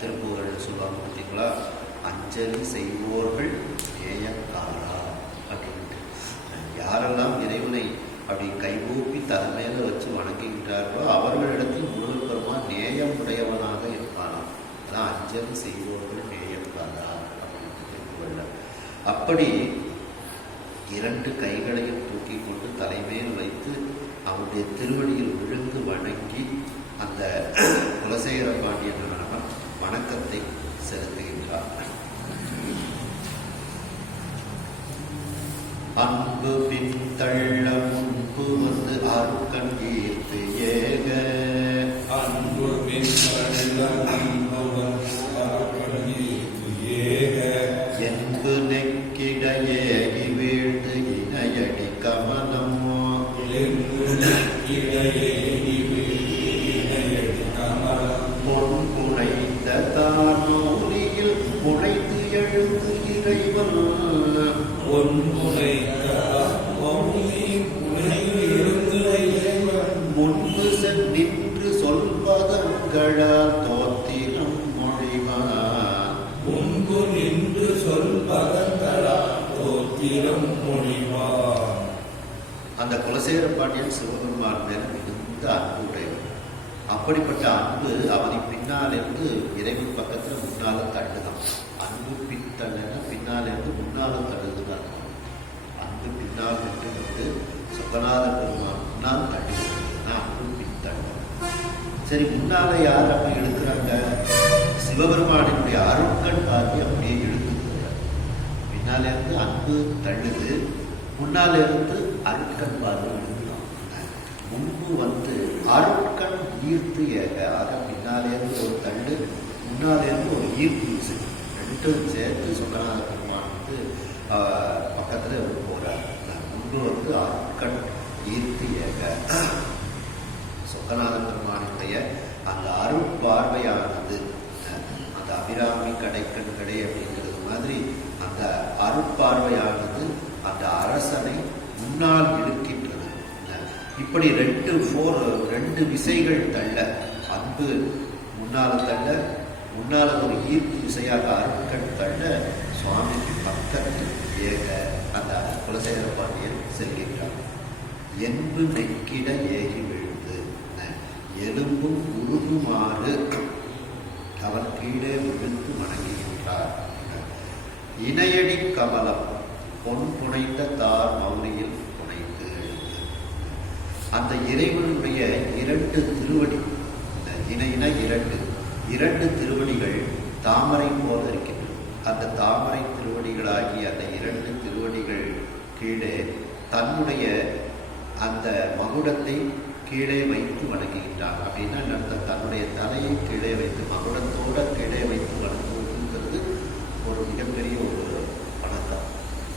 திருப்புகழ் சொல்லுவாங்க பார்த்தீங்களா, அஞ்சலி செய்வோர்கள் நேயக்காரா அப்படின்ட்டு. யாரெல்லாம் இறைவனை அப்படி கைகூப்பி தன் மேல வச்சு வணங்குகின்றார்களோ அவர்களிடத்தில் முருகப்பெருமான் நேயம் உடையவனாக இருப்பானாம். அதான் அஞ்சலி செய்வோர்கள் நேயக்காரா அப்படின்னு திருப்புகழ. அப்படி இரண்டு கைகளையும் தூக்கி கொண்டு தலைமையில் வைத்து அவனுடைய திருவடியில் விழுந்து வணங்கி அந்த குலசேகர பாண்டியனானவன் வணக்கத்தை செலுத்துகின்றார். அன்பு பின் தள்ள முன்பு வந்து அருக்கண் ஈர்த்து ஏக, அன்பு பின் தள்ள முன்பு வந்து அருக்கண் ஈர்த்து ஏக, என்பு நெக்கிட ஏகி வீழ்ந்து இணையடி கமலம், என்பு நெக்கிட ஏகி வீழ்ந்து இணையடி கமலம், பொன் புனைந்த தானோரியில் புனைந்து எழுந்து இறைவன், முன்பு நின்று சொல்வதங்களால் தோத்திரம் மொழிவான், முன்பு நின்று சொல்வதங்களால் தோத்திரம் மொழிவான். அந்த குலசேகர பாண்டியன் சிவபெருமான் மேல மிகுந்த அன்பு உடையவர். அப்படிப்பட்ட அன்பு அவனை பின்னாலிருந்து இறைவன் பக்கத்துல முன்னால தள்ளுதான். அன்பு பின்தள்ளன பின்னாலிருந்து முன்னால தள்ளுதுதான். அன்பு பின்னால் நின்று கொண்டு சொக்கநாத பெருமான் முன்னால் தள்ளுகிறதுனா அன்பு பின்தள்ள. சரி, முன்னால யார் அப்ப இழுக்கிறாங்க? சிவபெருமானினுடைய அருட்கண் பார்த்து அப்படியே இழுத்துக்கிறார். பின்னால இருந்து அன்பு தள்ளுது, முன்னால இருந்து அருட்கண் பார்வை இழுக்கலாம். முன்பு வந்து அருட்கண் ஈர்த்து ஏக, ஆக பின்னாலேருந்து ஒரு தள்ளு, முன்னாலேருந்து ஒரு ஈர்ப்பு விசை, ரெண்டும் சேர்த்து சொக்கநாத பெருமான் வந்து பக்கத்துல போறார். முன்பு வந்து அருட்கண் ஈர்த்து ஏக, சொக்கநாத பெருமானுடைய அந்த அருள் பார்வையானது, அந்த அபிராமி கடைக்கண் கடை அப்படிங்கிறது மாதிரி அந்த அருட்பார்வையானது அந்த அரசனை முன்னால் இழுக்கின்றது. இப்படி ரெண்டு விசைகள் தள்ள, அன்பு முன்னால தள்ள, முன்னால ஒரு ஈர்ப்பு விசையாக அருட்கண் தள்ள சுவாமிக்கு பக்கத்தில் ஏக அந்த குலசேகர பாண்டியன் செல்கின்றார். என்பு நெக்கிட ஏகி விழுந்து, எலும்பும் உருகுமாறு அவன் கீழே விழுந்து வணங்குகின்றார். இணையடி கமலம் பொன் புனைந்த தார் மௌனியில் புனைந்து, அந்த இறைவனுடைய இரண்டு திருவடி, இணையின இரண்டு திருவடிகள் தாமரை போல இருக்கின்றன. அந்த தாமரை திருவடிகளாகிய அந்த இரண்டு திருவடிகள் கீழே தன்னுடைய அந்த மகுடத்தை கீழே வைத்து வணங்குகின்றார். அப்படின்னா தன்னுடைய தலையை கீழே வைத்து மகுடத்தோட கீழே வைத்து வணங்குவதுங்கிறது ஒரு மிகப்பெரிய ஒரு வணக்கம்.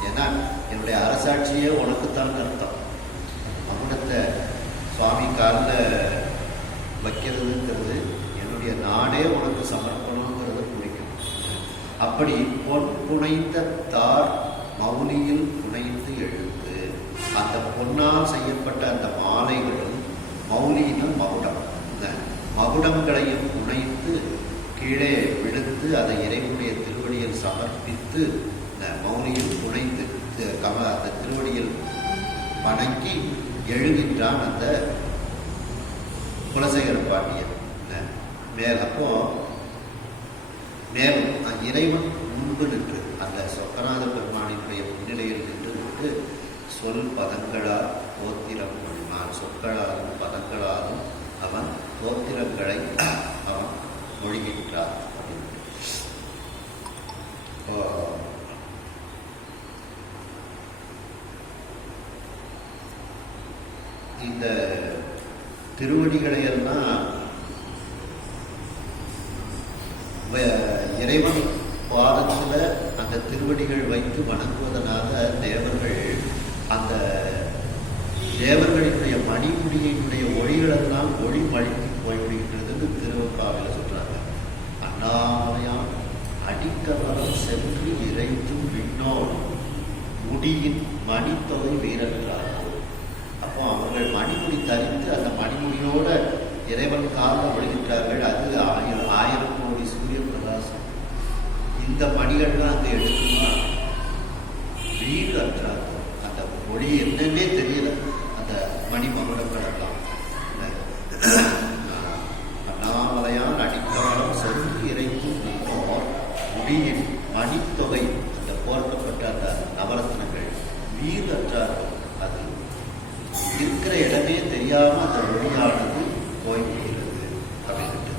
ஏன்னா என்னுடைய அரசாட்சியே உனக்குத்தான் அர்த்தம். மகுடத்தை சுவாமி காலில் வைக்கிறதுங்கிறது என்னுடைய நாடே உனக்கு சமர்ப்பணங்கிறது பிடிக்கும். அப்படி பொன் புனைந்த தார் மௌலியில் புனைந்து எழுந்து, அந்த பொன்னால் செய்யப்பட்ட அந்த மாலைகளும், மௌலியினும் மகுடம், இந்த மகுடங்களையும் புனைந்து கீழே விழுந்து அதை இறைவனுடைய திருவடியில் சமர்ப்பித்து இந்த மௌலியில் புனைந்து அந்த திருவடியில் வணங்கி எழுகின்றான் அந்த குலசேகர பாண்டியன். அப்போ மேலும் இறைவன் முன்பு நின்று அந்த சொக்கநாத பெருமானினுடைய முன்னிலையில் நின்று சொல் பதங்களால் தோத்திரம் மொழிமான், சொற்களாலும் பதங்களாலும் அவன் தோத்திரங்களை அவன் மொழிகின்றார். இந்த திருவடிகளை எல்லாம் இறைவன் பாதத்துல அந்த திருவடிகள் வைத்து வணங்குவதனால தேவர்கள் அந்த தேவர்களினுடைய மணிமுடியினுடைய ஒளிகளெல்லாம் ஒளி மழித்து போய்விடுகிறதுன்னு திருவக்காவில சொல்றாங்க. அண்ணாமலையான் அடிக்கவரம் சென்று இறைத்தும் விண்ணோடு முடியின் மணித்தொகை வீரன்றார். அப்போ அவர்கள் மணிமுடி தரித்து அந்த மணிமுடியோட இறைவன் காலில் விழுகின்றார்கள். அது 1000 கோடி சூரிய பிரகாசம். இந்த மணிகள்லாம் அங்கே எடுக்குமா வீடு அற்றார். அந்த ஒளி என்னன்னே தெரியல அந்த மணி மகுடங்களெல்லாம். அண்ணாமலையான் அடிக்காலம் சென்று இறைக்கும் முடியின் மணித்தொகை அந்த போர்க்கப்பட்ட அந்த நவரத்னங்கள் வீடு அற்றார்கள். அது இருக்கிற இடமே தெரியாம அந்த ஒளியானது போய்விடுகிறது அப்படின்ட்டு.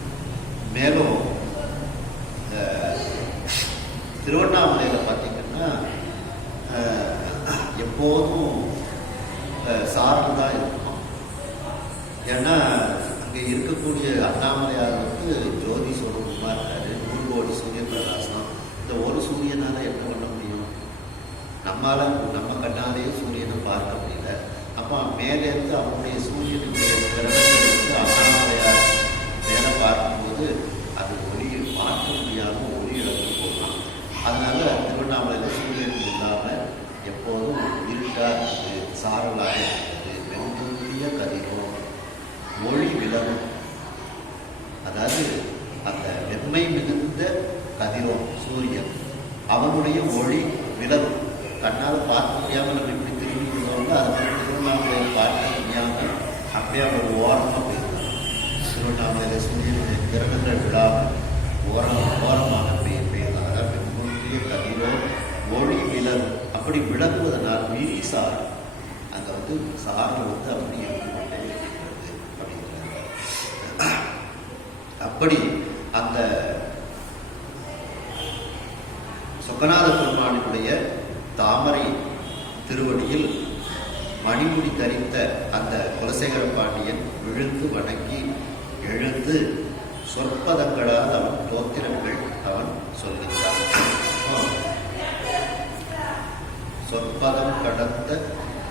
மேலும் திருவண்ணாமலையில பார்த்தீங்கன்னா எப்போதும் சார்பு தான் இருக்கும். ஏன்னா அங்கே இருக்கக்கூடிய அண்ணாமலையார் ஜோதி சொரூபமா இருக்காரு. 100 கோடி சூரிய பிரகாசம். இந்த ஒரு சூரியனால என்ன பண்ண முடியும்? நம்ம கண்ணாலேயே சூரியனை பார்க்க முடியல. அப்போ மேலேருந்து அவனுடைய சூரியனுடைய கிரகங்கள் அண்ணாமலையார் மேலே பார்க்கும்போது அது ஒளியை பார்க்க முடியாமல் ஒளி இழந்து போகலாம். அதனால திருவண்ணாமலையில் சூரியன் இல்லாமல் எப்போதும் இருட்டாக இருக்குது, சாரலாக இருக்குது. வெண்முந்திய கதிரும் ஒளி விலகும். அதாவது அந்த வெண்மை மிகுந்த கதிரோன் சூரியன் அவனுடைய ஒளி விலகும். கண்ணால் பார்க்க முடியாமல் நம்ம இப்படி திரும்பி விடுவோம்னா அது மாதிரி திருவண்ணாமலையில் பார்க்க முடியாமல் அப்படியே அவர் ஓரமாக போயிருந்தாங்க. திருவண்ணாமலையில் சூரியனுடைய கிரணங்கள் விழாமல் ஓரமாக போயிருந்தாங்க. அதாவது வெண்முந்திய கதிரோ ஒளி விலகும். அப்படி விளங்குவதனால் விழி சார் அங்கே சாரம் அப்படி இருந்து கொண்டே இருக்கிறது அப்படிங்கிறாங்க. அப்படி அந்த சொக்கநாத பெருமானுடைய தாமரை திருவடியில் மணிமுடி தரித்த அந்த குலசேகர பாண்டியன் விழுந்து வணங்கி எழுந்து சொற்பதங்களால் அவன் தோத்திரங்கள் அவன் சொல்கின்றான். சொற்பதம் கடந்த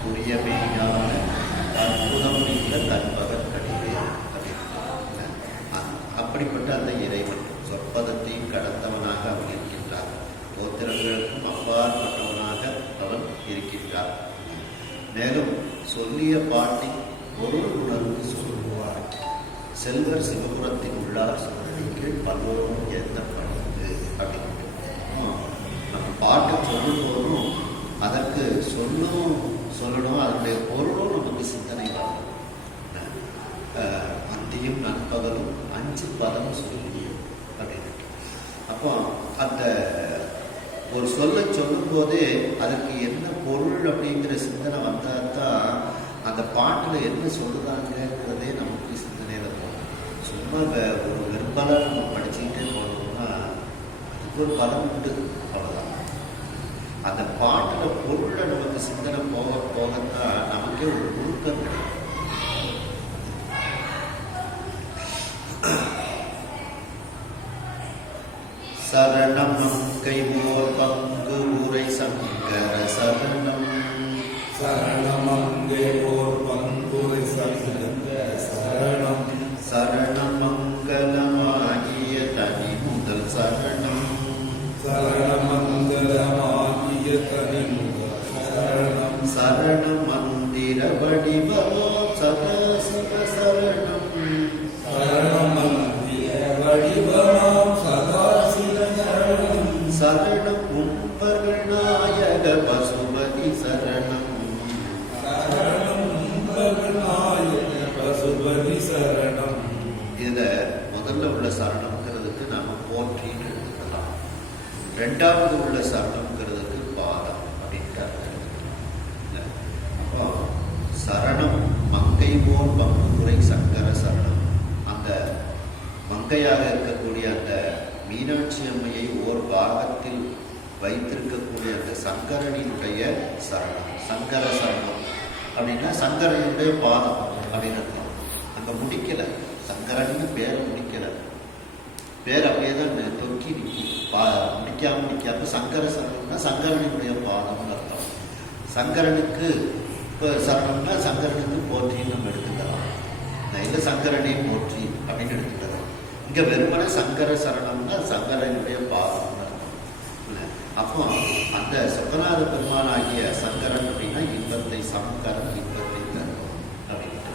துரியமையான அற்புதம் நீங்க கற்பகன் கடிவே. அப்படிப்பட்ட அந்த இறைவன் சொற்பதத்தையும் கடந்தவனாக அவன் இருக்கின்றான். தோத்திரங்களுக்கும் அப்பாற்பட்டவனாக அவன் இருக்கின்றான். மேலும் சொல்லிய பாட்டின் பொருள் உணர்ந்து சொல்லுவார். செல்வர் சிவபுரத்தின் உள்ளார் சொல்லிக்கு பல்வேறும் ஏற்றப்படுது அப்படின்னு நம்ம பாட்டை சொல்லும் போதும் அதற்கு சொல்லணும் அதனுடைய பொருளும் நமக்கு சிந்தனை வரும். அந்தியும் நண்பகலும் 5 பதம் சொல்லியும் அப்படின்னு. அப்போ அந்த ஒரு சொல்லை சொல்லும் போதே அதற்கு என்ன பொருள் அப்படிங்கிற சிந்தனை வந்தால் தான் அந்த பாட்டில் என்ன சொல்லுறாங்கிறதே நமக்கு சிந்தனையில் போகும். சும்மா ஒரு வெறுப்பால் நம்ம படிச்சுக்கிட்டே போனோம்னா அதுக்கு ஒரு பலம் உண்டு, அவ்வளோதான். அந்த பாட்டில் பொருளை நமக்கு சிந்தனை போகத்தான் நமக்கே ஒரு நுணுக்கம் கிடைக்கும். சரணம் கைமோர் பங்கு உரை சங்கர சரணம். சரணமங்கே ஓர் பங்குரை சங்கர சரணம். சரணம் மங்களமாகிய தனி முதல் சரணம். சரணமங்கலமாகிய தனி முதல் சரணம். சரணம் மந்திர வடிவமோ சதசிவ சரணம். சரணமந்திர வடிவமாம் சதாசிவ சரணம். சரணம் உம்பர்கள் நாயக பசுபதி சரணம். சரணம் திருவடி சரணம். இதுல முதல்ல உள்ள சரணம்ங்கிறதுக்கு நாம போற்றின்னு எடுத்துக்கலாம். ரெண்டாவது உள்ள சரணம்ங்கிறதுக்கு பாதம் அப்படின்ட்டு அர்த்தம். அப்போ சரணம் மங்கை போல் பங்குமுறை சங்கர சரணம். அந்த மங்கையாக இருக்கக்கூடிய அந்த மீனாட்சி அம்மையை ஓர் பாகத்தில் வைத்திருக்கக்கூடிய அந்த சங்கரனினுடைய சரணம். சங்கர சரணம் அப்படின்னா சங்கரனுடைய பாதம் அப்படின்னு அர்த்தம். அங்க முடிக்கல, சங்கரன்னு பேரை முடிக்கல, பேர் அப்படியே தான் தொக்கி முடிக்காம சங்கர சரணம்னா சங்கரனுடைய பாதம்னு அர்த்தம். சங்கரனுக்கு இப்போ சரணம்னா சங்கரனுக்கு போற்றின்னு நம்ம எடுத்துக்கலாம். இல்லை சங்கரனை போற்றி அப்படின்னு எடுத்துக்கலாம். இங்க வெறுமனை சங்கர சரணம்னா சங்கரனுடைய பாதம்னு அர்த்தம். அப்போ அந்த சொக்கநாத பெருமானாகிய சங்கரன் அப்படின்னா இன்பத்தை சங்கரன் இன்பத்தை தரும் அப்படின்ட்டு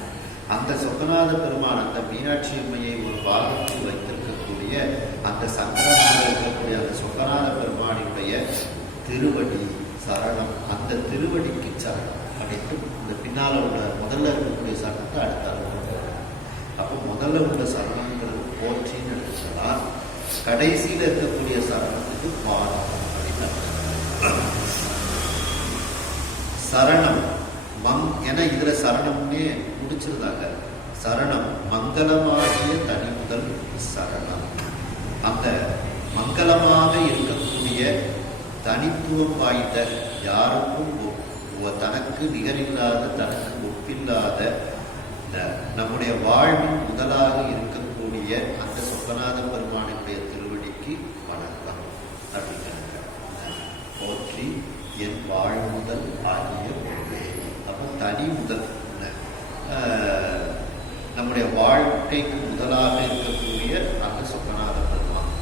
அந்த சொக்கநாத பெருமான் அந்த மீனாட்சி அம்மையை ஒரு பாகத்தில் வைத்திருக்கக்கூடிய அந்த சங்கரனாக இருக்கக்கூடிய அந்த சொக்கநாத பெருமானுடைய திருவடி சரணம். அந்த திருவடிக்கு சரணம் அப்படின்ட்டு இந்த பின்னால் உள்ள முதல்ல இருக்கக்கூடிய சரணத்தை அடுத்த அப்போ முதல்ல உள்ள சரணங்கிறது போற்றின்னு எடுத்துக்கலாம். கடைசியில் இருக்கக்கூடிய சரணத்துக்கு பாதம் அப்படின்னு சரணம் ஏன்னா இதுல சரணம்னே முடிச்சிருந்தாங்க. சரணம் மங்களமாகிய தனி முதல் சரணம். அந்த மங்களமாக இருக்கக்கூடிய தனித்துவம் வாய்ந்த யாருக்கும் தனக்கு நிகரில்லாத தனக்கு ஒப்பில்லாத நம்முடைய வாழ்வின் முதலாக இருக்கக்கூடிய அந்த சொக்கநாத பெருமானுடைய திருவடிக்கு வணக்கம் அப்படிங்கிறாங்க. போற்றி என் வாழ்முதல் ஆகிய பொருளே. அப்போ தனி முதல் நம்முடைய வாழ்க்கைக்கு முதலாக இருக்கக்கூடிய அந்த சொக்கநாத பெருமான்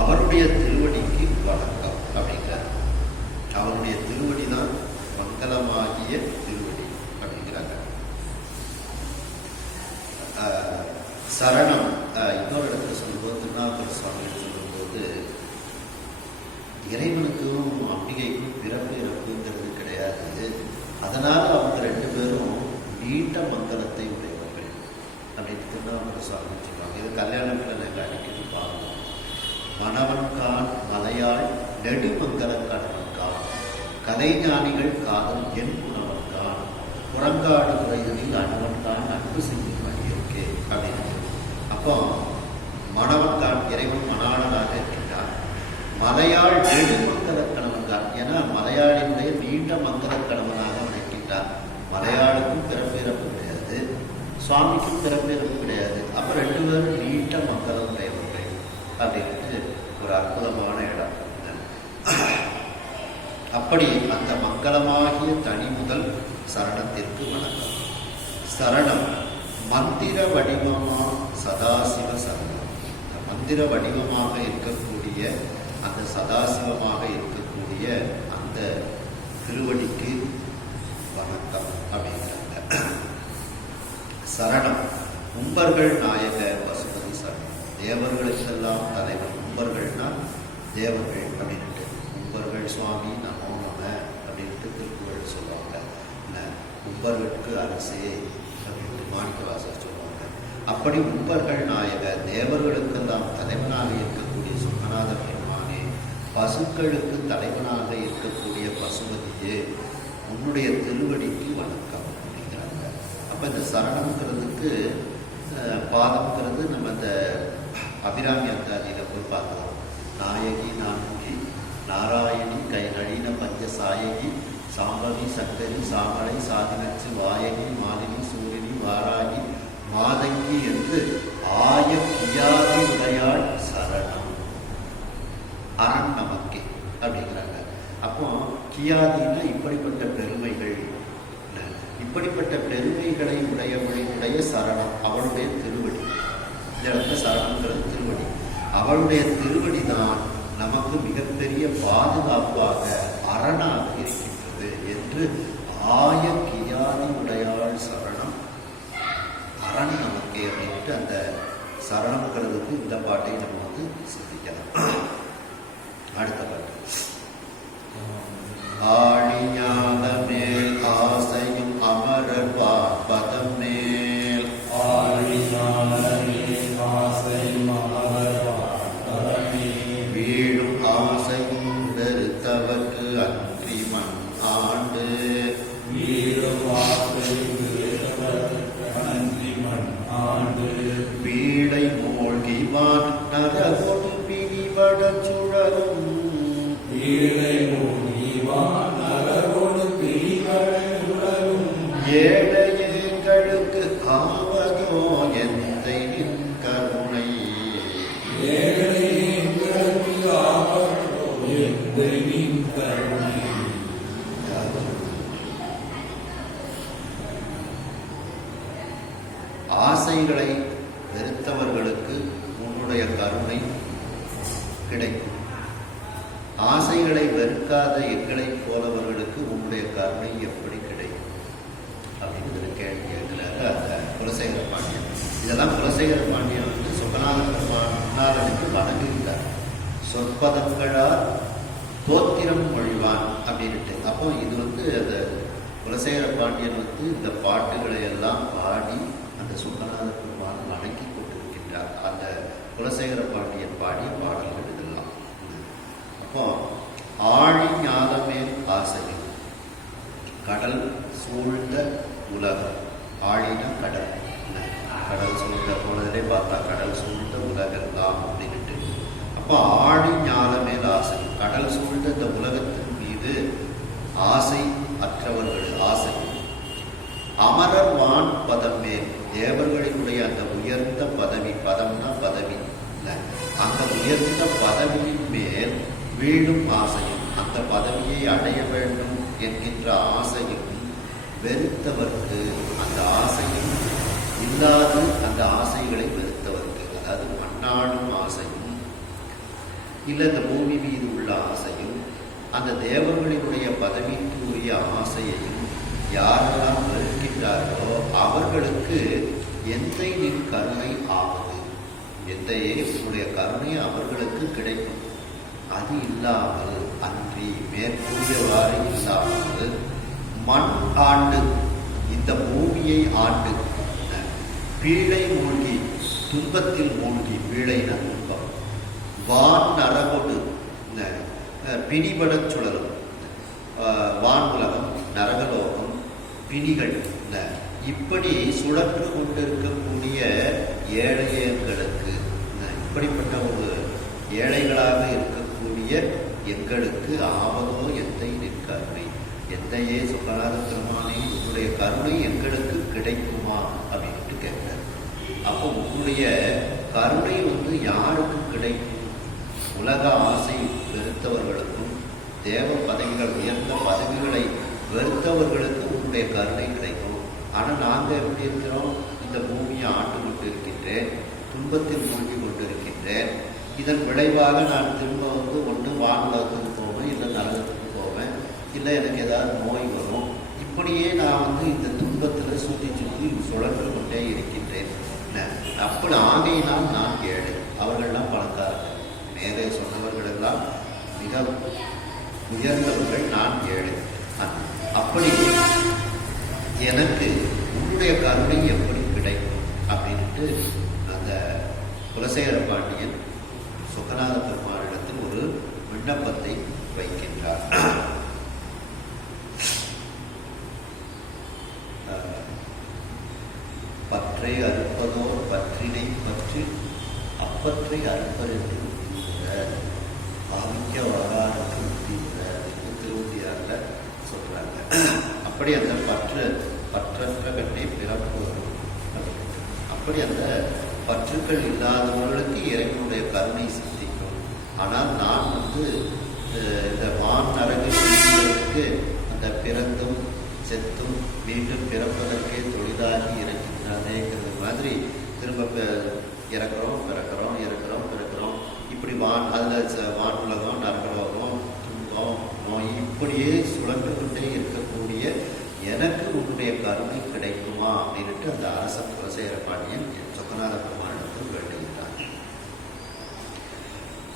அவருடைய திருவடிக்கு வணக்கம் அப்படிங்கிறார். அவருடைய திருவடி தான் மங்களமாகிய திருவடி அப்படிங்கிறாங்க. சரணம் இன்னொரு இடத்துல சொல்லும்போது திருநாவுக்கரசர் சுவாமி சொல்லும்போது இறைவனுக்கும் அம்பிகைக்கும் பிறப்பு இறப்புங்கிறது கிடையாது. அதனால அவங்க ரெண்டு பேரும் நீண்ட மங்களத்தை உடையவர்கள் அப்படின்னு திருநாவுக்கரசர் சுவாமி சொல்லுவாங்க. இது கல்யாணத்தில் நாங்கள் அடிக்கடி பார்க்கணும். மணவன்கான் மலையாள் நெடுமங்கலக்கான் கலைஞானிகள் காதல் என் குணவன்கான் புறங்காடு துறைகளில் அணுவன்கான் அன்பு செய்யும் இருக்கே அப்படின்னு. அப்போ மணவன்கான் இறைவன் மணாளனாக இருக்கின்றான். மலையாள் நெடுமங்கல கணவன்கான் ஏன்னா மலையாளினுடைய நீண்ட மங்கல கணவனாக நினைக்கின்றான். மலையாளுக்கும் பிறப்பிறப்பு கிடையாது, சுவாமிக்கும் பிறப்பிறப்பு கிடையாது. அப்போ ரெண்டு பேரும் நீண்ட மங்கலம் உடையவர்கள் அப்படின்ட்டு ஒரு அற்புதமான இடம். அப்படி அந்த மங்களமாகிய தனி முதல் சரணத்திற்கு வணக்கம். சரணம் மந்திர வடிவமா சதாசிவ சரணம். மந்திர வடிவமாக இருக்கக்கூடிய அந்த சதாசிவமாக இருக்கக்கூடிய அந்த திருவடிக்கு வணக்கம் அப்படிங்கிறாங்க. சரணம் உம்பர்கள் நாயக பசுபதி சரணம். தேவர்களுக்கெல்லாம் தலைவர். உம்பர்கள்னா தேவர்கள் அப்படின்ட்டு. உம்பர்கள் சுவாமி நமோ நம அப்படின்ட்டு திருக்குறள் சொல்லுவாங்க. உம்பர்களுக்கு அரசே அப்படின்ட்டு மாணிக்கவாசர் சொல்லுவாங்க. அப்படி உம்பர்கள் நாயக தேவர்களுக்கெல்லாம் தலைவனாக இருக்கக்கூடிய சொக்கநாத பெருமானே, பசுக்களுக்கு தலைவனாக இருக்கக்கூடிய பசுபதியே, உன்னுடைய திருவடிக்கு வணக்கம் அப்படிங்கிறாங்க. அப்போ இந்த சரணம்ங்கிறதுக்கு பாதம்ங்கிறது நம்ம இந்த அபிராமி அந்தாதியில் போய் பார்க்கலாம். நாயகி நான்முகி நாராயணி கை நளின பஞ்ச சாயகி சாம்பவி சங்கரி சாமலை சாதினச்சு வாயகி மாலினி சூரினி வாராகி மாதங்கி என்று ஆய கியாதி உடையாள் சரணம் அரண் நமக்கே அப்படிங்கிறாங்க. அப்போ கியாதின்னா இப்படிப்பட்ட பெருமைகள், இப்படிப்பட்ட பெருமைகளை உடைய சரணம் அவளுடைய திருவடி. இந்த இடத்துல சரணங்கிறது திருவடி. அவளுடைய திருவடி தான் நமக்கு மிகப்பெரிய பாதுகாப்பாக அரணாக இருக்கின்றது என்று ஆய கியாதி உடையாள் சரணம் அரண் நமக்கே அப்படின்ட்டு அந்த சரணங்கிறதுக்கு இந்த பாட்டை நம்ம வந்து சிந்திக்கலாம். அடுத்த பாட்டு. ஆழிஞான மேல் ஆசையும் அமரர் பதம் மேல் ஆசைகளை வெறுத்தவர்களுக்கு உன்னுடைய கருணை கிடைக்கும். ஆசைகளை வெறுக்காத எங்களை போலவர்களுக்கு உன்னுடைய கருணை எப்படி கிடைக்கும் அப்படின்னு கேள்வி கேட்கிறாரு அந்த குலசேகர பாண்டியன். இதெல்லாம் குலசேகர பாண்டியன் வந்து சொக்கநாதனுக்கு வணங்குகிறார். சொற்பதங்களால் தோத்திரம் மொழிவான் அப்படின்ட்டு. அப்போ இது வந்து அந்த குலசேகர பாண்டியன் வந்து இந்த பாட்டுகளை எல்லாம் பாடி அந்த சொக்கநாத பெருமான் வணங்கி கொண்டிருக்கின்றார். அந்த குலசேகர பாண்டியன் பாடிய பாடல்கள் இதெல்லாம். அப்போ ஆழி ஞானமேல் ஆசையில் கடல் சூழ்ந்த உலகம். ஆழினா கடல், கடல் சூழ்ந்த போனதிலே பார்த்தா கடல் சூழ்ந்த உலகெல்லாம் அப்படின்ட்டு. அப்போ ஆழி ஞானமேல் ஆசை, கடல் சூழ்ந்த இந்த உலகத்தின் மீது ஆசை அற்றவர்கள் ஆசை. அமரர் வான் பதம் மேல், தேவர்களினுடைய அந்த உயர்ந்த பதவி, பதம்னா பதவி, அந்த உயர்ந்த பதவியின் மேல் வீழும் ஆசையும், அந்த பதவியை அடைய வேண்டும் என்கின்ற ஆசையும் வெறுத்தவர்க்கு, அந்த ஆசையும் இல்லாது அந்த ஆசைகளை வெறுத்தவர்க்கு, அதாவது மண்ணாடும் ஆசையும் இல்லை இந்த பூமி மீது உள்ள ஆசையும் அந்த தேவர்களினுடைய பதவிக்கு உரிய ஆசையையும் யாரெல்லாம் வெறுக்கின்றார்களோ அவர்களுக்கு எந்தை நின் கருணை ஆவது, எந்தையே உன்னுடைய கருணை அவர்களுக்கு கிடைக்கும். அது இல்லாமல் அன்றி மேற்கூறியவாறு இல்லாமல் மண் ஆண்டு, இந்த பூமியை ஆண்டு பீழை மூழ்கி, துன்பத்தில் மூழ்கி, பீழைன துன்பம், வான் நரகொடு பிணிபடச் சுழலும், வான் உலகம், நரகலோகம், பிணிகள், இப்படி சுழன்று கொண்டிருக்கக்கூடிய ஏழையங்களுக்கு, இப்படிப்பட்ட ஒரு ஏழைகளாக இருக்கக்கூடிய எங்களுக்கு ஆவதோ எந்தை நின் கருணை, எந்தையே சொக்கநாத பெருமானே உன்னுடைய கருணை எங்களுக்கு கிடைக்குமா அப்படின்ட்டு கேட்கிறார். அப்போ உன்னுடைய கருணை வந்து யாருக்கு கிடைக்கும்? உலக ஆசை வெறுத்தவர்களுக்கும் தேவ பதவிகள், உயர்ந்த பதவிகளை வெறுத்தவர்களுக்கு உன்னுடைய கருணை கிடைக்கும். ஆனால் நாங்கள் எப்படி இருக்கிறோம்? இந்த பூமியை ஆண்டு கொண்டு இருக்கின்றேன், துன்பத்தில் மூழ்கி கொண்டு இருக்கின்றேன். இதன் விளைவாக நான் திரும்ப வந்து ஒன்று வானுலகத்துக்கு போவேன், இல்லை நரகத்துக்கு போவேன், இல்லை எனக்கு ஏதாவது நோய் வரும். இப்படியே நான் வந்து இந்த துன்பத்தில் சுற்றி சுழன்று கொண்டே இருக்கின்றேன். அப்படி ஆகையினால் நான் ஏழை, அவர்கள்லாம் பணக்காரர்கள், மேலே சொன்னவர்களெல்லாம் மிக உயர்ந்தவர்கள், நான் ஏழை. அப்படி எனக்கு உன்னுடைய கருணை எப்படி கிடைக்கும் அப்படின்ட்டு அந்த குலசேகர பாண்டியன் சொக்கநாத பெருமானிடத்தில் ஒரு விண்ணப்பத்தை வைக்கின்றார். பற்றை அறுப்பதோர் பற்றினை பற்றி அப்பற்றை அறுப்பர் என்று பாவிக்க வராருக்கு திருவந்தியார்ல சொல்றாங்க. அப்படி அந்த பற்றற்ற கண்ணை பிறப்பு வரும். அப்படி அந்த பற்றுக்கள் இல்லாதவர்களுக்கு இறைவனுடைய கருணை சித்திக்கும். ஆனால் நான் வந்து இந்த வான் நரகு செய்வதற்கு அந்த பிறந்தும் செத்தும் மீண்டும் பிறப்பதற்கே தொழிலாகி இறக்கின்றானேங்கிறது மாதிரி திரும்ப இறக்குறோம் பிறக்கிறோம், இறக்குறோம் பிறக்கிறோம், இப்படி அதில் வானுலகம், நரகலோகம், துன்பம், நோய், இப்படியே சுழன்று கொண்டே இருக்கக்கூடிய எனக்கு உன்னுடைய கருணை கிடைக்குமா அப்படின்ட்டு அந்த அரசன் குலசேகர பாண்டியன் சொக்கநாத பெருமானிடத்தில் வேண்டுகிறான்.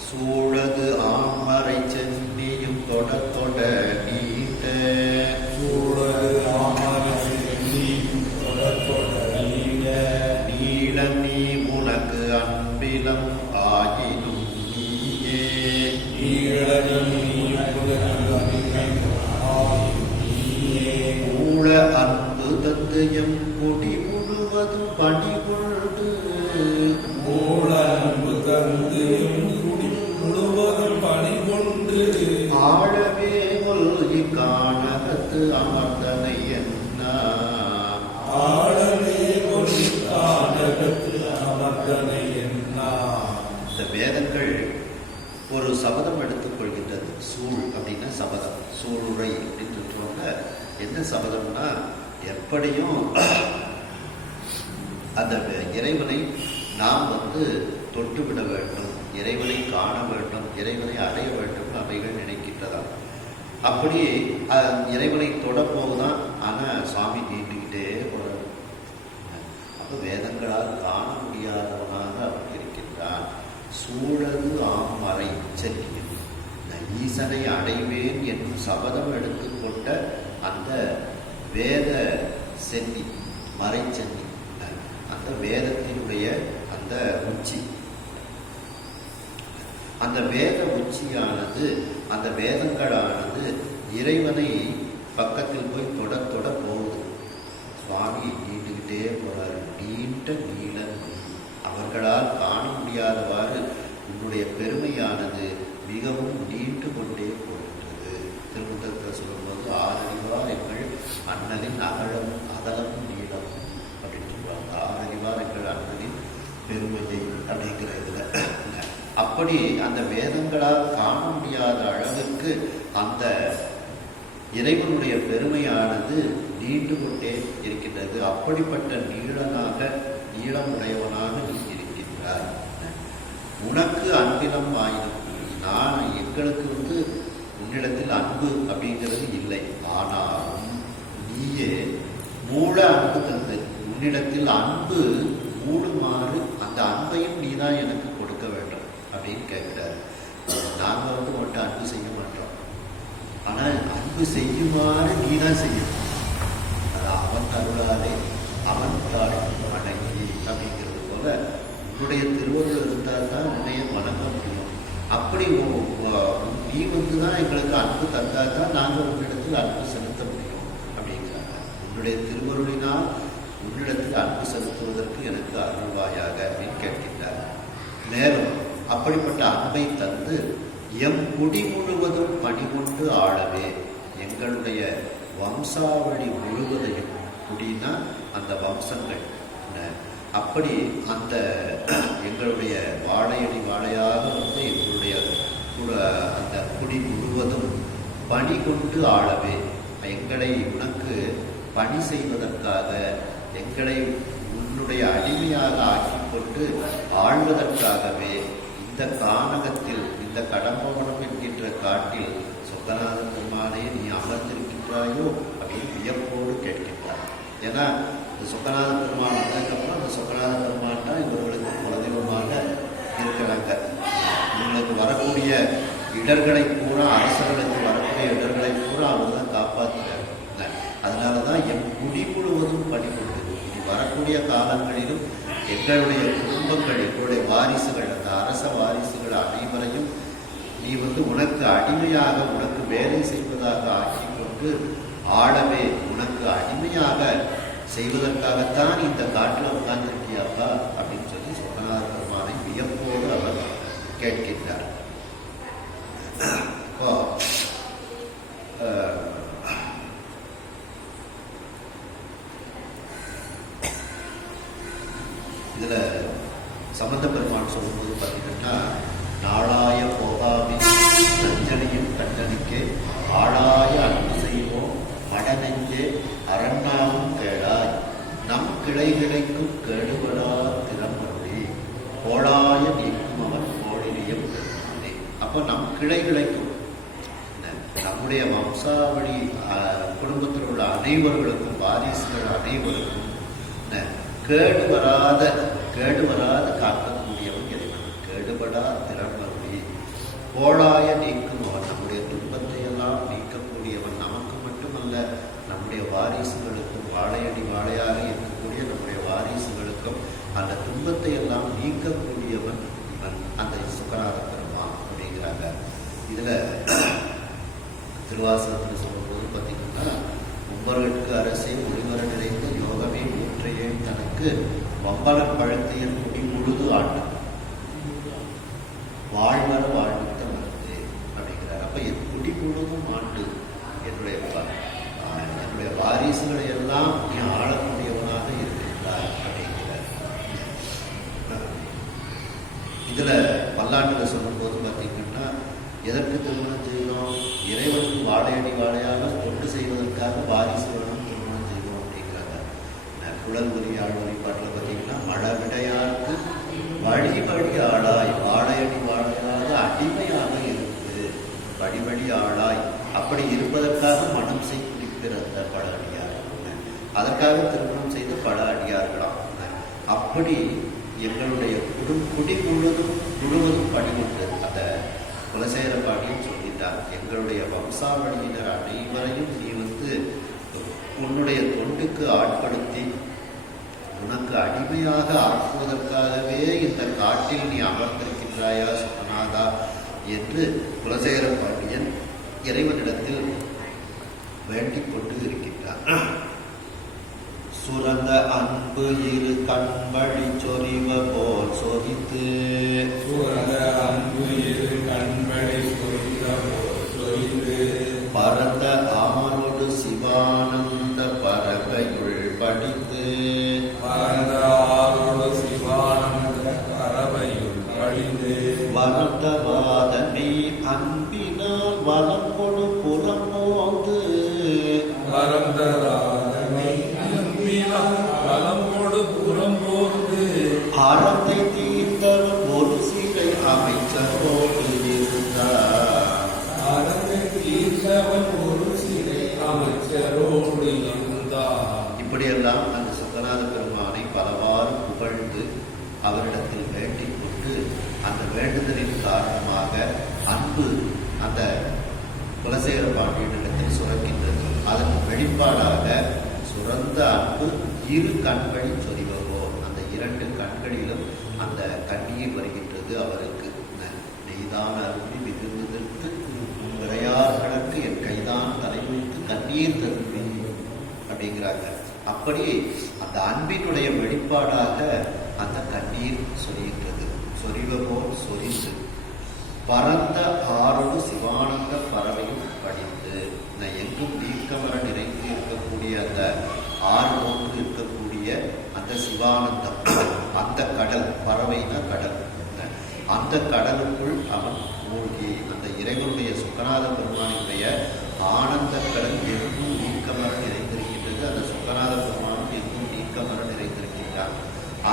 சூழது ஆமரை சென்னியும் தொட தொட நீட்ட, சூழது ஆமரை சென்னியும் தொட தொட நீட, நீள நீ உனக்கு அன்பிலம் ஆயினும் நீயே, நீள நீ உனக்கு அன்பிலம் ஆயினும் நீயே, ஊழ அன்பு தந்து எம் கொடி முழுவதும் பணிகொண்டு, மூல அன்பு தந்து குடி முழுவதும் பணி கொண்டு, ஆழவே கொல்கி காணகத்து அமர்ந்தனை என்ன, ஆழவே கொண்டானகத்து அமர்ந்தனை என்ன. இந்த வேதங்கள் ஒரு சபதம் எடுத்துக்கொள்கின்றது. சூழ் அப்படின்னா சபதம், சூளுரை அப்படின்னு சொல்லுவாங்க. என்ன சபதம்னா, எப்படியும் அந்த இறைவனை நாம் தொட்டுவிட வேண்டும், இறைவனை காண வேண்டும், இறைவனை அடைய வேண்டும் அவைகள் நினைக்கின்றதாம். அப்படி இறைவனை தொட போகுதான். ஆனால் சுவாமி நீண்டுகிட்டே போறாரு. அப்போ வேதங்களால் காண முடியாதவனாக அவன் இருக்கின்றான். சூழது ஆமறை செல்லியும் ஈசனை அடைவேன் என்னும் சபதம் எடுத்துக்கொண்ட அந்த வேத சென்னி, மறை சென்னி, அந்த வேதத்தினுடைய அந்த உச்சி, அந்த வேத உச்சியானது, அந்த வேதங்களானது இறைவனை பக்கத்தில் போய் தொட தொட போகுது. சுவாமி நீண்டுகிட்டே போறாரு. நீண்ட நீளன் அவர்களால் காண முடியாதவாறு உன்னுடைய பெருமையானது மிகவும் நீண்டு கொண்டே போகின்றது. திருமந்தத்தை சொல்லும்போது 6 அறிவார் எங்கள் அண்ணலின் அகலமும் அகலமும் நீளம் அப்படின்னு சொல்லுவாங்க. 6 அறிவார் எங்கள் அண்ணலின் பெருமையை அப்படிங்கிற இதில் அப்படி அந்த வேதங்களால் காண முடியாத அளவுக்கு அந்த இறைவனுடைய பெருமையானது நீண்டு கொண்டே இருக்கின்றது. அப்படிப்பட்ட நீளமுடையவனாக நீ இருக்கின்றார். உனக்கு அன்பினம் ஆயினும், நான் எங்களுக்கு உன்னிடத்தில் அன்பு அப்படிங்கிறது இல்லை. ஆனாலும் நீயே மூல அன்பு தந்து உன்னிடத்தில் அன்பு மூடுமாறு அந்த அன்பையும் நீ தான் எனக்கு கொடுக்க வேண்டும் அப்படின்னு கேட்கிறார். நாங்கள் உன்கிட்ட அன்பு செய்ய மாட்டோம், ஆனால் அன்பு செய்யுமாறு நீ தான் செய்யணும். அது அவன் அருளாலே அவன் தாழ் வணங்கி அப்படிங்கிறது போல உன்னுடைய திருவருள் இருந்தால் தான் உன்னைய வணங்க முடியும். அப்படி நீ தான் எங்களுக்கு அன்பு தந்தால் தான் நாங்கள் உன்னிடத்தில் அன்பு செலுத்த முடியும் அப்படிங்கிறாங்க. உன்னுடைய திருவருளினால் உன்னிடத்தில் அன்பு செலுத்துவதற்கு எனக்கு அருள்வாயாக அப்படின்னு கேட்கின்றார். மேலும் அப்படிப்பட்ட அன்பை தந்து எம் குடி முழுவதும் பணிகொண்டு ஆளவே, எங்களுடைய வம்சாவளி முழுவதையும், குடினா அந்த வம்சங்கள், அப்படி அந்த எங்களுடைய வாழையடி வாழையாக எங்களுடைய அந்த குடி முழுவதும் பணி கொண்டு ஆளவே, எங்களை உனக்கு பணி செய்வதற்காக, எங்களை உன்னுடைய அடிமையாக ஆக்கிக்கொண்டு ஆழ்வதற்காகவே இந்த கானகத்தில், இந்த கடம்பவனம் என்கின்ற காட்டில் சொக்கநாத பெருமானே நீ அமர்ந்திருக்கின்றாயோ அப்படின்னு வியப்போடு கேட்கின்றார். ஏன்னா இந்த சொக்கநாத பெருமான் வந்ததுக்கப்புறம் அந்த சொக்கநாத பெருமான் தான் இவர்களுக்கு குலதெய்வமாக இருக்கிறாங்க. இவங்களுக்கு வரக்கூடிய இடர்களை பூரா, அரசர்களுக்கு வரக்கூடிய இடர்களை பூரா அவர் தான் காப்பாற்றுறாங்க. அதனால தான் என் குடி முழுவதும் பணிகொண்டு, இனி வரக்கூடிய காலங்களிலும் எங்களுடைய குடும்பங்கள், எங்களுடைய வாரிசுகள், அந்த அரச வாரிசுகள் அனைவரையும் நீ உனக்கு அடிமையாக, உனக்கு வேலை செய்வதாக ஆக்கிக்கொண்டு ஆளவே, உனக்கு அடிமையாக செய்வதற்காகத்தான் இந்த காட்டில் உட்கார்ந்திருக்கியாப்பா அப்படின்னு சொல்லி சொக்கநாத பெருமானை வியப்போடு அவர் கேட்கின்றார். இதுல சம்பந்த பெருமான் சொல்லும்போது பார்த்தீங்கன்னா, நாளாய போகாமே நஞ்சனையும் கண்டனுக்கே ஆளாய அன்பு செய்வோம் மடநெஞ்சே அரண்நாவும் கேளாய் நம் கிளைகிளைக்கும் கேடுபடா திறமொழி கோளாய நீக்கும் அவன் கோழிலியம். அப்போ நம் கிளைகிளைக்கும், நம்முடைய வம்சாவளி குடும்பத்தில் உள்ள அனைவர்களுக்கும், வாரிசுகள் அனைவருக்கும் கேடு வராத காக்கக்கூடியவன் இறைவன். கேடுபடா திறமொழி கோளாய நீக்கும் அவன், நம்முடைய துன்பத்தை எல்லாம் நீக்கக்கூடியவன். நமக்கு மட்டுமல்ல, நம்முடைய வாரிசுகளுக்கும், வாழையடி வாழையாக இருக்கக்கூடிய நம்முடைய வாரிசுகளுக்கும் அந்த துன்பத்தை எல்லாம் நீக்கக்கூடியவன் இவன், அந்த சொக்கநாத பெருமான் அப்படிங்கிறாங்க. இதுல திருவாசகத்தில் சொல்லும்போது பார்த்தீங்கன்னா, உம்பர்களுக்கு அரசே ஒளிவர நிறைந்த யோகமே ஊற்றையே தனக்கு வம்பலம் பழத்தையன் குடி முழுது ஆட்டம் வாழ்வர வாழ்வித்த மருந்து அப்படிங்கிறார். அப்ப என் குடி முழுதும் ஆண்டு என்னுடைய வாரிசுகளை எல்லாம் நீ ஆளக்கூடியவனாக இருக்கின்றார் அப்படிங்கிறார். இதுல பல்லாண்டுல சொல்லும் போது பார்த்தீங்கன்னா, எதற்கு திருமணம் செய்யணும்? இறைவனுக்கு வாழையடி வாழையாக தொண்டு செய்வதற்காக வாரிசுகளும் திருமணம் செய்வோம் அப்படிங்கிறாங்க. குழல் ஒலி ஆழ்வழி பாட்டில் பார்த்தீங்கன்னா, அளவிடையார்க்கு வழிபடி ஆளாய் வாழையடி வாழையாக அடிமையாக இருந்து வழிபடி ஆளாய் அப்படி இருப்பதற்காக மனம் செய்து பிறந்த பல அடியார், அதற்காக திருமணம் செய்த பல அடியார்களாம். அப்படி எங்களுடைய குடி முழுவதும் பணிகொண்டு அந்த குலசேர பாடியும் சொல்லிட்டார். எங்களுடைய வம்சாவளியினர் அனைவரையும் நீ உன்னுடைய தொண்டுக்கு ஆட்படுத்தி உனக்கு அடிமையாக ஆக்குவதற்காகவே இந்த காட்டில் நீ அமர்ந்திருக்கின்றாயா சுகநாதா என்று குலசேர பாண்டியன் இறைவனிடத்தில் வேண்டிக் கொண்டு இருக்கின்றார். சுரந்த அன்பு இரு கண்வழி சொறிவ போல் சொரித்து சுரந்த அன்பு இரு கண்வழி சொறிவ போல் சொரித்து பரந்த அமரோடு சிவானந்த பறவையுள் படித்து பரந்த ஆரோடு சிவானந்த பறவையுள் படித்து வளர்ந்த வாதனை அன்பினால் வளம் கொடு புறம் போந்து பரந்தராதனை அன்பினால் வளமோடு புறம் போந்து அறத்தை தீர்த்தவன் ஒரு சீரை அமைச்சரோடு இருந்தார். அறத்தை தீர்த்தவன் ஒரு சிலை அமைச்சரோடு இருந்தார். இப்படியெல்லாம் அந்த சுகநாத பெருமானை பலவாறு புகழ்ந்து அவரிடத்தில் வேண்டிக் கொண்டு அந்த வேண்டுதலின் காரணமாக அன்பு அந்த குலசேகர பாண்டியனிடத்தில் சுரக்கின்றது. அதன் வெளிப்பாடாக சுரந்த அன்பு இரு கண்வழி சொரிவகோ, அந்த இரண்டு கண்களிலும் அந்த கண்ணீர் வருகின்றது. அவருக்கு நெய்தான் அரும்பி மிகுந்ததற்கு விரையார்களுக்கு என் கைதான் தலைமுடித்து கண்ணீர் தரும்பி அப்படிங்கிறாங்க. அப்படி அந்த அன்பினுடைய வெளிப்பாடாக அந்த கண்ணீர் சொரிகின்றது. சொரிவகோ சொரிந்து பரந்த ஆரோடு சிவானந்த பறவையும் படித்து எங்கும் நீக்கமர நிறைந்து இருக்கக்கூடிய அந்த ஆறு போன்று இருக்கக்கூடிய அந்த சிவானந்தம், அந்த கடல், பறவைனா கடல், அந்த கடலுக்குள் அவன் மூழ்கி அந்த இறைவனுடைய சுகநாத பெருமானுடைய ஆனந்த கடல் எங்கும் நீக்கமர நிறைந்திருக்கின்றது. அந்த சுகநாத பெருமானும் எங்கும் நீக்கமர நிறைந்திருக்கின்றான்.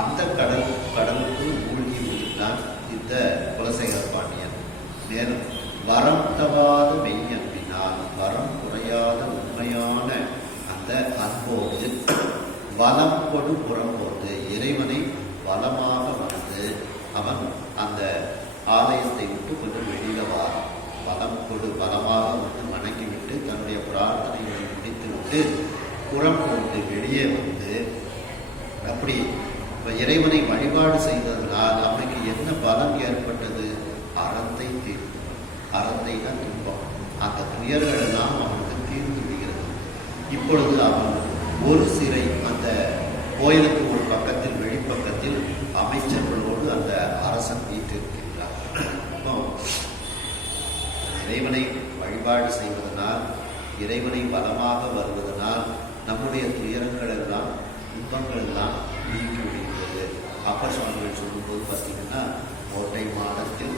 அந்த கடலுக்குள் மூழ்கி விழுந்தான் இந்த குலசேகர பாண்டியன். மேலும் வரம் தவாத மெய் அன்பினால் வரம் குறையாத உண்மையான அந்த அன்போடு வலம் கொடு புறம்போது இறைவனை வலமாக வந்து அவன் அந்த ஆலயத்தை விட்டு கொஞ்சம் வெளியில வாரம் வலம் கொடு பலமாக வந்து வணங்கிவிட்டு தன்னுடைய பிரார்த்தனைகளை முடித்து விட்டு புறம் கொண்டு வெளியே வந்து அப்படி இறைவனை வழிபாடு செய்ததனால் அவனுக்கு என்ன பலம் ஏற்பட்டது? அறத்தை தீர்த்து, அறத்தைனா துன்பம், அந்த துயர்கள் எல்லாம் அவனுக்கு தீர்ந்து விடுகிறது. இப்பொழுது அவன் ஒரு சிறை அந்த கோயிலுக்கு ஒரு பக்கத்தில் வெளிப்பக்கத்தில் அமைச்சர்களோடு அந்த அரசன் வீட்டிருக்கின்றார். இறைவனை வழிபாடு செய்வதனால், இறைவனை பலமாக வருவதனால் நம்முடைய துயரங்கள் எல்லாம் துன்பங்கள் எல்லாம் நீங்கி விடுகிறது. அப்பர் சுவாமிகள் சொல்லும்போது பார்த்தீங்கன்னா, கோட்டை மாதத்தில்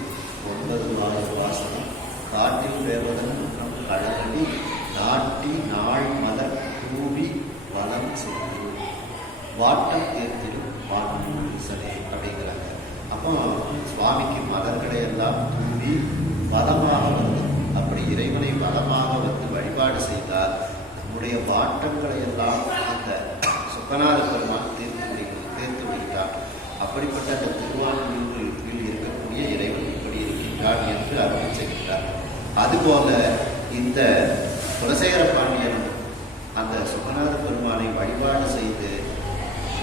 9 வாசனம் காட்டில் வேவதன் கடலடி நாட்டி நாள் மலர் தூவி வளம் செய்து வாட்டம் தேர்த்திடும் வாட்டம் ஈசனே அப்படிங்கிறாங்க. அப்போ சுவாமிக்கு மலர்களை எல்லாம் தூவி வளமாக வந்து அப்படி இறைவனை வளமாக வந்து வழிபாடு செய்தால் நம்முடைய வாட்டங்களை எல்லாம் அந்த சுகநாத பெருமான் தேர்த்து விடுகிறார். அப்படிப்பட்ட அந்த திருவான்மையில் இருக்கக்கூடிய இறைவன் இப்படி இருக்கின்றான் என்று அருள் செய்கின்றார். அதுபோல இந்த குலசேகர பாண்டியன் அந்த சுகநாத பெருமானை வழிபாடு செய்து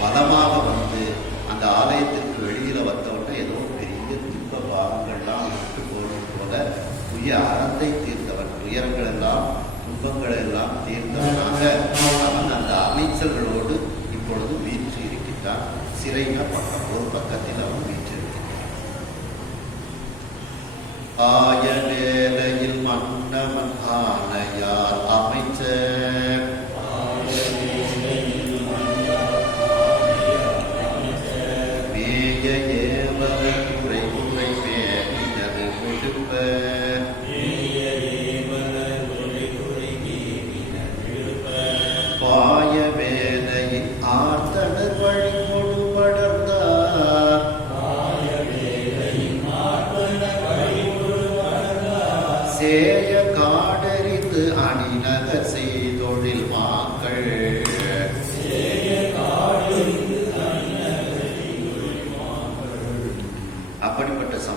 வளமாக வந்து அந்த ஆலயத்திற்கு வெளியில வந்தவுடனே ஏதோ பெரிய துன்ப பாவங்கள்லாம் விட்டு போடும் போல அறத்தை தீர்த்தவன், துயரங்கள் எல்லாம் துன்பங்கள் எல்லாம் தீர்த்தவனாக அவன் அந்த அமைச்சர்களோடு இப்பொழுது வீற்று இருக்கின்றான். சிறைனா பக்கம், ஒரு பக்கத்தில் அவன் வீற்றிருக்கின்றான். ஆய வேலையில் மன்னவன் ஆனையார் அமைச்சர் மேய ஏவலை குறை குறை மேலினது முழுப்ப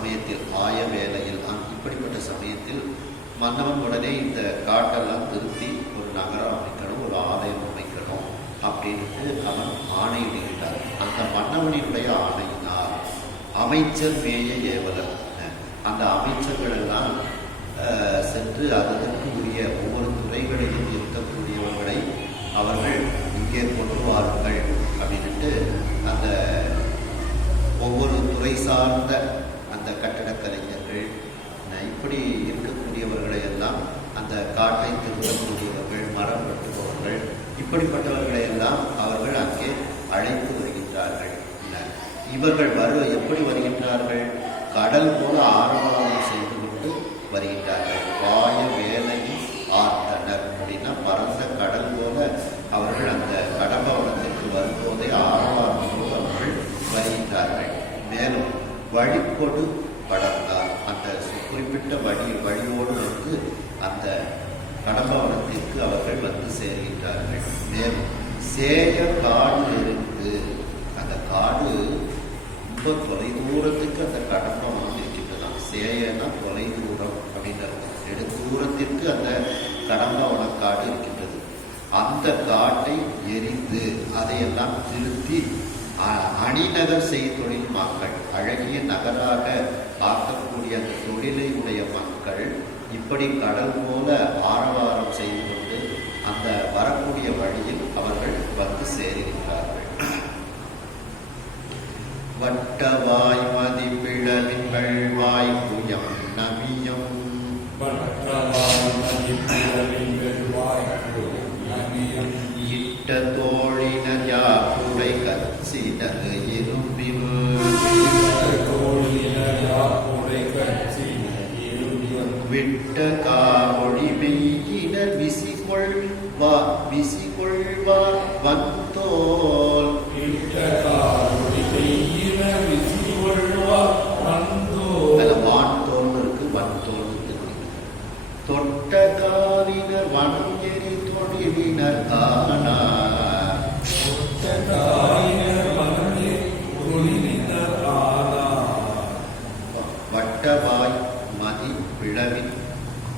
சமயத்தில் ஆய வேளையில் இப்படிப்பட்ட சமயத்தில் மன்னவன் உடனே இந்த காட்டெல்லாம் திருத்தி ஒரு நகரம் அமைக்கணும், ஒரு ஆலயம் அமைக்கணும் அப்படின்ட்டு அவன் ஆணையிடுகிறார். அந்த மன்னவனினுடைய ஆணையினால் அமைச்சர் மேய ஏவலர், அந்த அமைச்சர்கள் எல்லாம் சென்று அதற்கு உரிய ஒவ்வொரு துறைகளிலும் இருக்கக்கூடியவர்களை அவர்கள் இங்கே கொண்டு வாருங்கள் அப்படின்ட்டு அந்த ஒவ்வொரு துறை சார்ந்த அந்த கட்டடக் கலைஞர்கள் இப்படி இருக்கக்கூடியவர்களை எல்லாம், அந்த காட்டை திருத்தக்கூடியவர்கள், மரம் வெட்டுபவர்கள், இப்படிப்பட்டவர்களை எல்லாம் அவர்கள் அங்கே அழைத்து வருகின்றார்கள். இவர்கள் எப்படி வருகின்றார்கள்? கடல் போல ஆரவாரம் செய்து கொண்டு வருகின்றார்கள். வாய வேலையும் ஆர்த்தனர் அப்படின்னா பரந்த கடல் போல அவர்கள் அந்த கடம்பவனத்திற்கு வரும்போதே ஆரவாரத்தோடு அவர்கள் வருகின்றார்கள். மேலும் வழிகொடு படர்ந்தார், அந்த குறிப்பிட்ட வழியோடு வந்து அந்த கடம்பவனத்திற்கு அவர்கள் வந்து சேர்கின்றார்கள். மேலும் சேய காடு இருந்து, அந்த காடு ரொம்ப தொலை தூரத்துக்கு அந்த கடம்பவனம் இருக்கின்றதாம். சேயனா தொலை தூரம் அப்படின்றது, நெடு தூரத்திற்கு அந்த கடம்பவனக்காடு இருக்கின்றது. அந்த காட்டை எரிந்து அதையெல்லாம் திருத்தி அணிநகர் செய்தொழில் மக்கள், அழகிய நகராக ஆக்கக்கூடிய அந்த தொழிலை உடைய மக்கள் இப்படி கடல் போல ஆரவாரம் செய்து கொண்டு அந்த வரக்கூடிய வழியில் அவர்கள் வந்து சேருகின்றார்கள். வட்டவாய் மதிப்பிழவின்கள் வாய் புயம் நவியம், இட்ட தோழினர் யாப்புடை கச்சினர் இரும்பில், விட்ட காவொழி மெய்யினர் விசிகொள்வார் வந்தோல், வான்தோல் இருக்கு, வன்தோல் தொட்ட காவினர் வனம் எரி தொழிலினர் ஆனார், வட்டவாய் மதி பிளவின்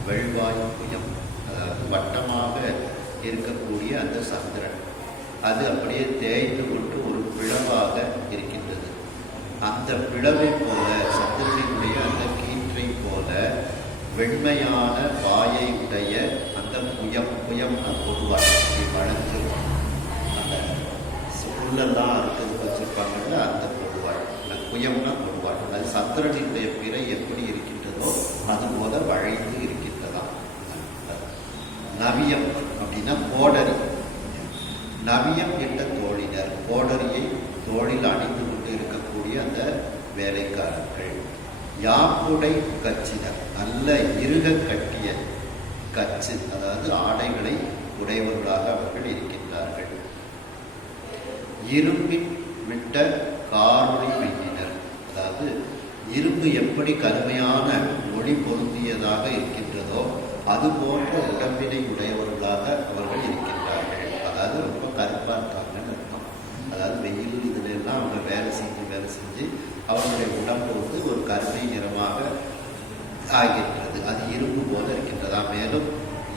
வெள்வாய் புயம், அதாவது வட்டமாக இருக்கக்கூடிய அந்த சந்திரன் அது அப்படியே தேய்ந்து கொண்டு ஒரு பிளவாக இருக்கின்றது. அந்த பிளவை போல, சந்திரனுடைய அந்த கீற்றை போல வெண்மையான வாயை உடைய அந்த புயம்னா பொதுவாக வளர்ந்து அந்த புல்லெல்லாம் அறுத்தது வச்சிருப்பாங்கல்ல, அந்த பொதுவாள் புயம்னா பொதுவாள். அது சந்திரனுடைய பிறை எப்படி இருக்கின்றதோ அதுபோல வளைந்து இருக்கின்றதாம். நவியம் அப்படின்னா கோடரி, நவியம் என்ற தோழினர், கோடரியை தோளில் அணிந்து கொண்டு இருக்கக்கூடிய அந்த வேலைக்காரர்கள். யாப்புடை கச்சினர், நல்ல இருக கட்டிய கச்சு, அதாவது ஆடைகளை உடையவர்களாக அவர்கள் இருக்கின்றார்கள். இரும்பின் விட்ட காரொளி மெய்யினர், அதாவது இரும்பு எப்படி கருமையான ஒளி பொருந்தியதாக இருக்கின்றதோ அது போன்ற உடம்பினை உடையவர்களாக அவர்கள் இருக்கின்றார்கள். அதாவது ரொம்ப கருப்பா இருக்காங்கன்னு அர்த்தம். அதாவது வெயில் இதுல எல்லாம் அவங்க வேலை செஞ்சு அவர்களுடைய உடம்பு வந்து ஒரு கருமை நிறமாக ஆகின்றது. அது இரும்பு போல இருக்கின்றதா. மேலும்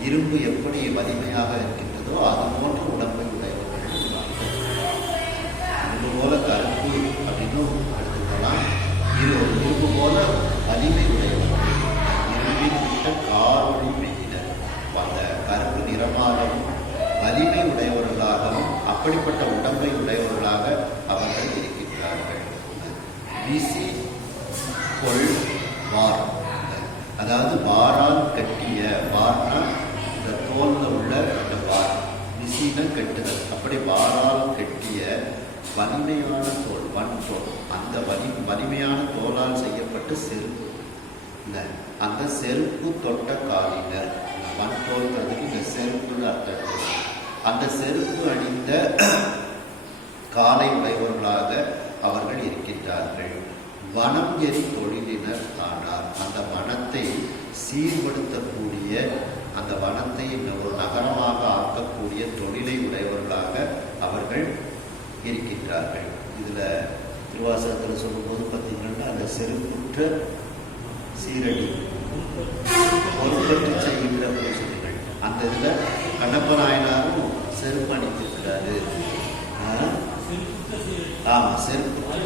இரும்பு எப்படி வலிமையாக இருக்கின்றதோ அது போன்ற உடம்பை உடையவர்கள் இரும்பு போல கருப்பு அப்படின்னு எடுத்துக்கலாம். இரும்பு போல வலிமை உடையவர்கள், இரும்பின் விட்ட காரொளி மெய்யினர், அந்த கருப்பு நிறமாகவும் வலிமை உடையவர்களாகவும் அப்படிப்பட்ட உடம்பை உடையவர்களாக அவர்கள் இருக்கின்றார்கள். விசி கொள் வார், அதாவது வாரால் கட்டிய, வார்னா இந்த தோல்ல உள்ள அந்த வார், விசின கட்டுதல், அப்படி வாரால் கட்டிய வலிமையான தோல், வன்தோல், அந்த வலிமையான தோலால் செய்யப்பட்ட செருப்பு, அந்த செருப்பு தொட்ட காலினர், வன்தோல்கிறதுக்கு இந்த செருப்புன்னு அர்த்தம். அந்த செருப்பு அணிந்த காலை உடையவர்களாக அவர்கள் இருக்கின்றார்கள். வனம் எரி தொழிலினர் ஆனார், அந்த வனத்தை சீர்படுத்தக்கூடிய, அந்த வனத்தை ஒரு நகரமாக ஆக்கக்கூடிய தொழிலை உடையவர்களாக அவர்கள் இருக்கின்றார்கள். இதுல திருவாசகத்தில் சொல்லும்போது பார்த்தீங்கன்னா அந்த செருப்புற்ற சீரடி பொறுப்பற்று செய்கின்ற பூசணிகள். அந்த இதில் கண்ணப்ப நாயனாரும் செருப்பு அணிந்திருக்கிறாரு. ஆமாம், செருப்புற்ற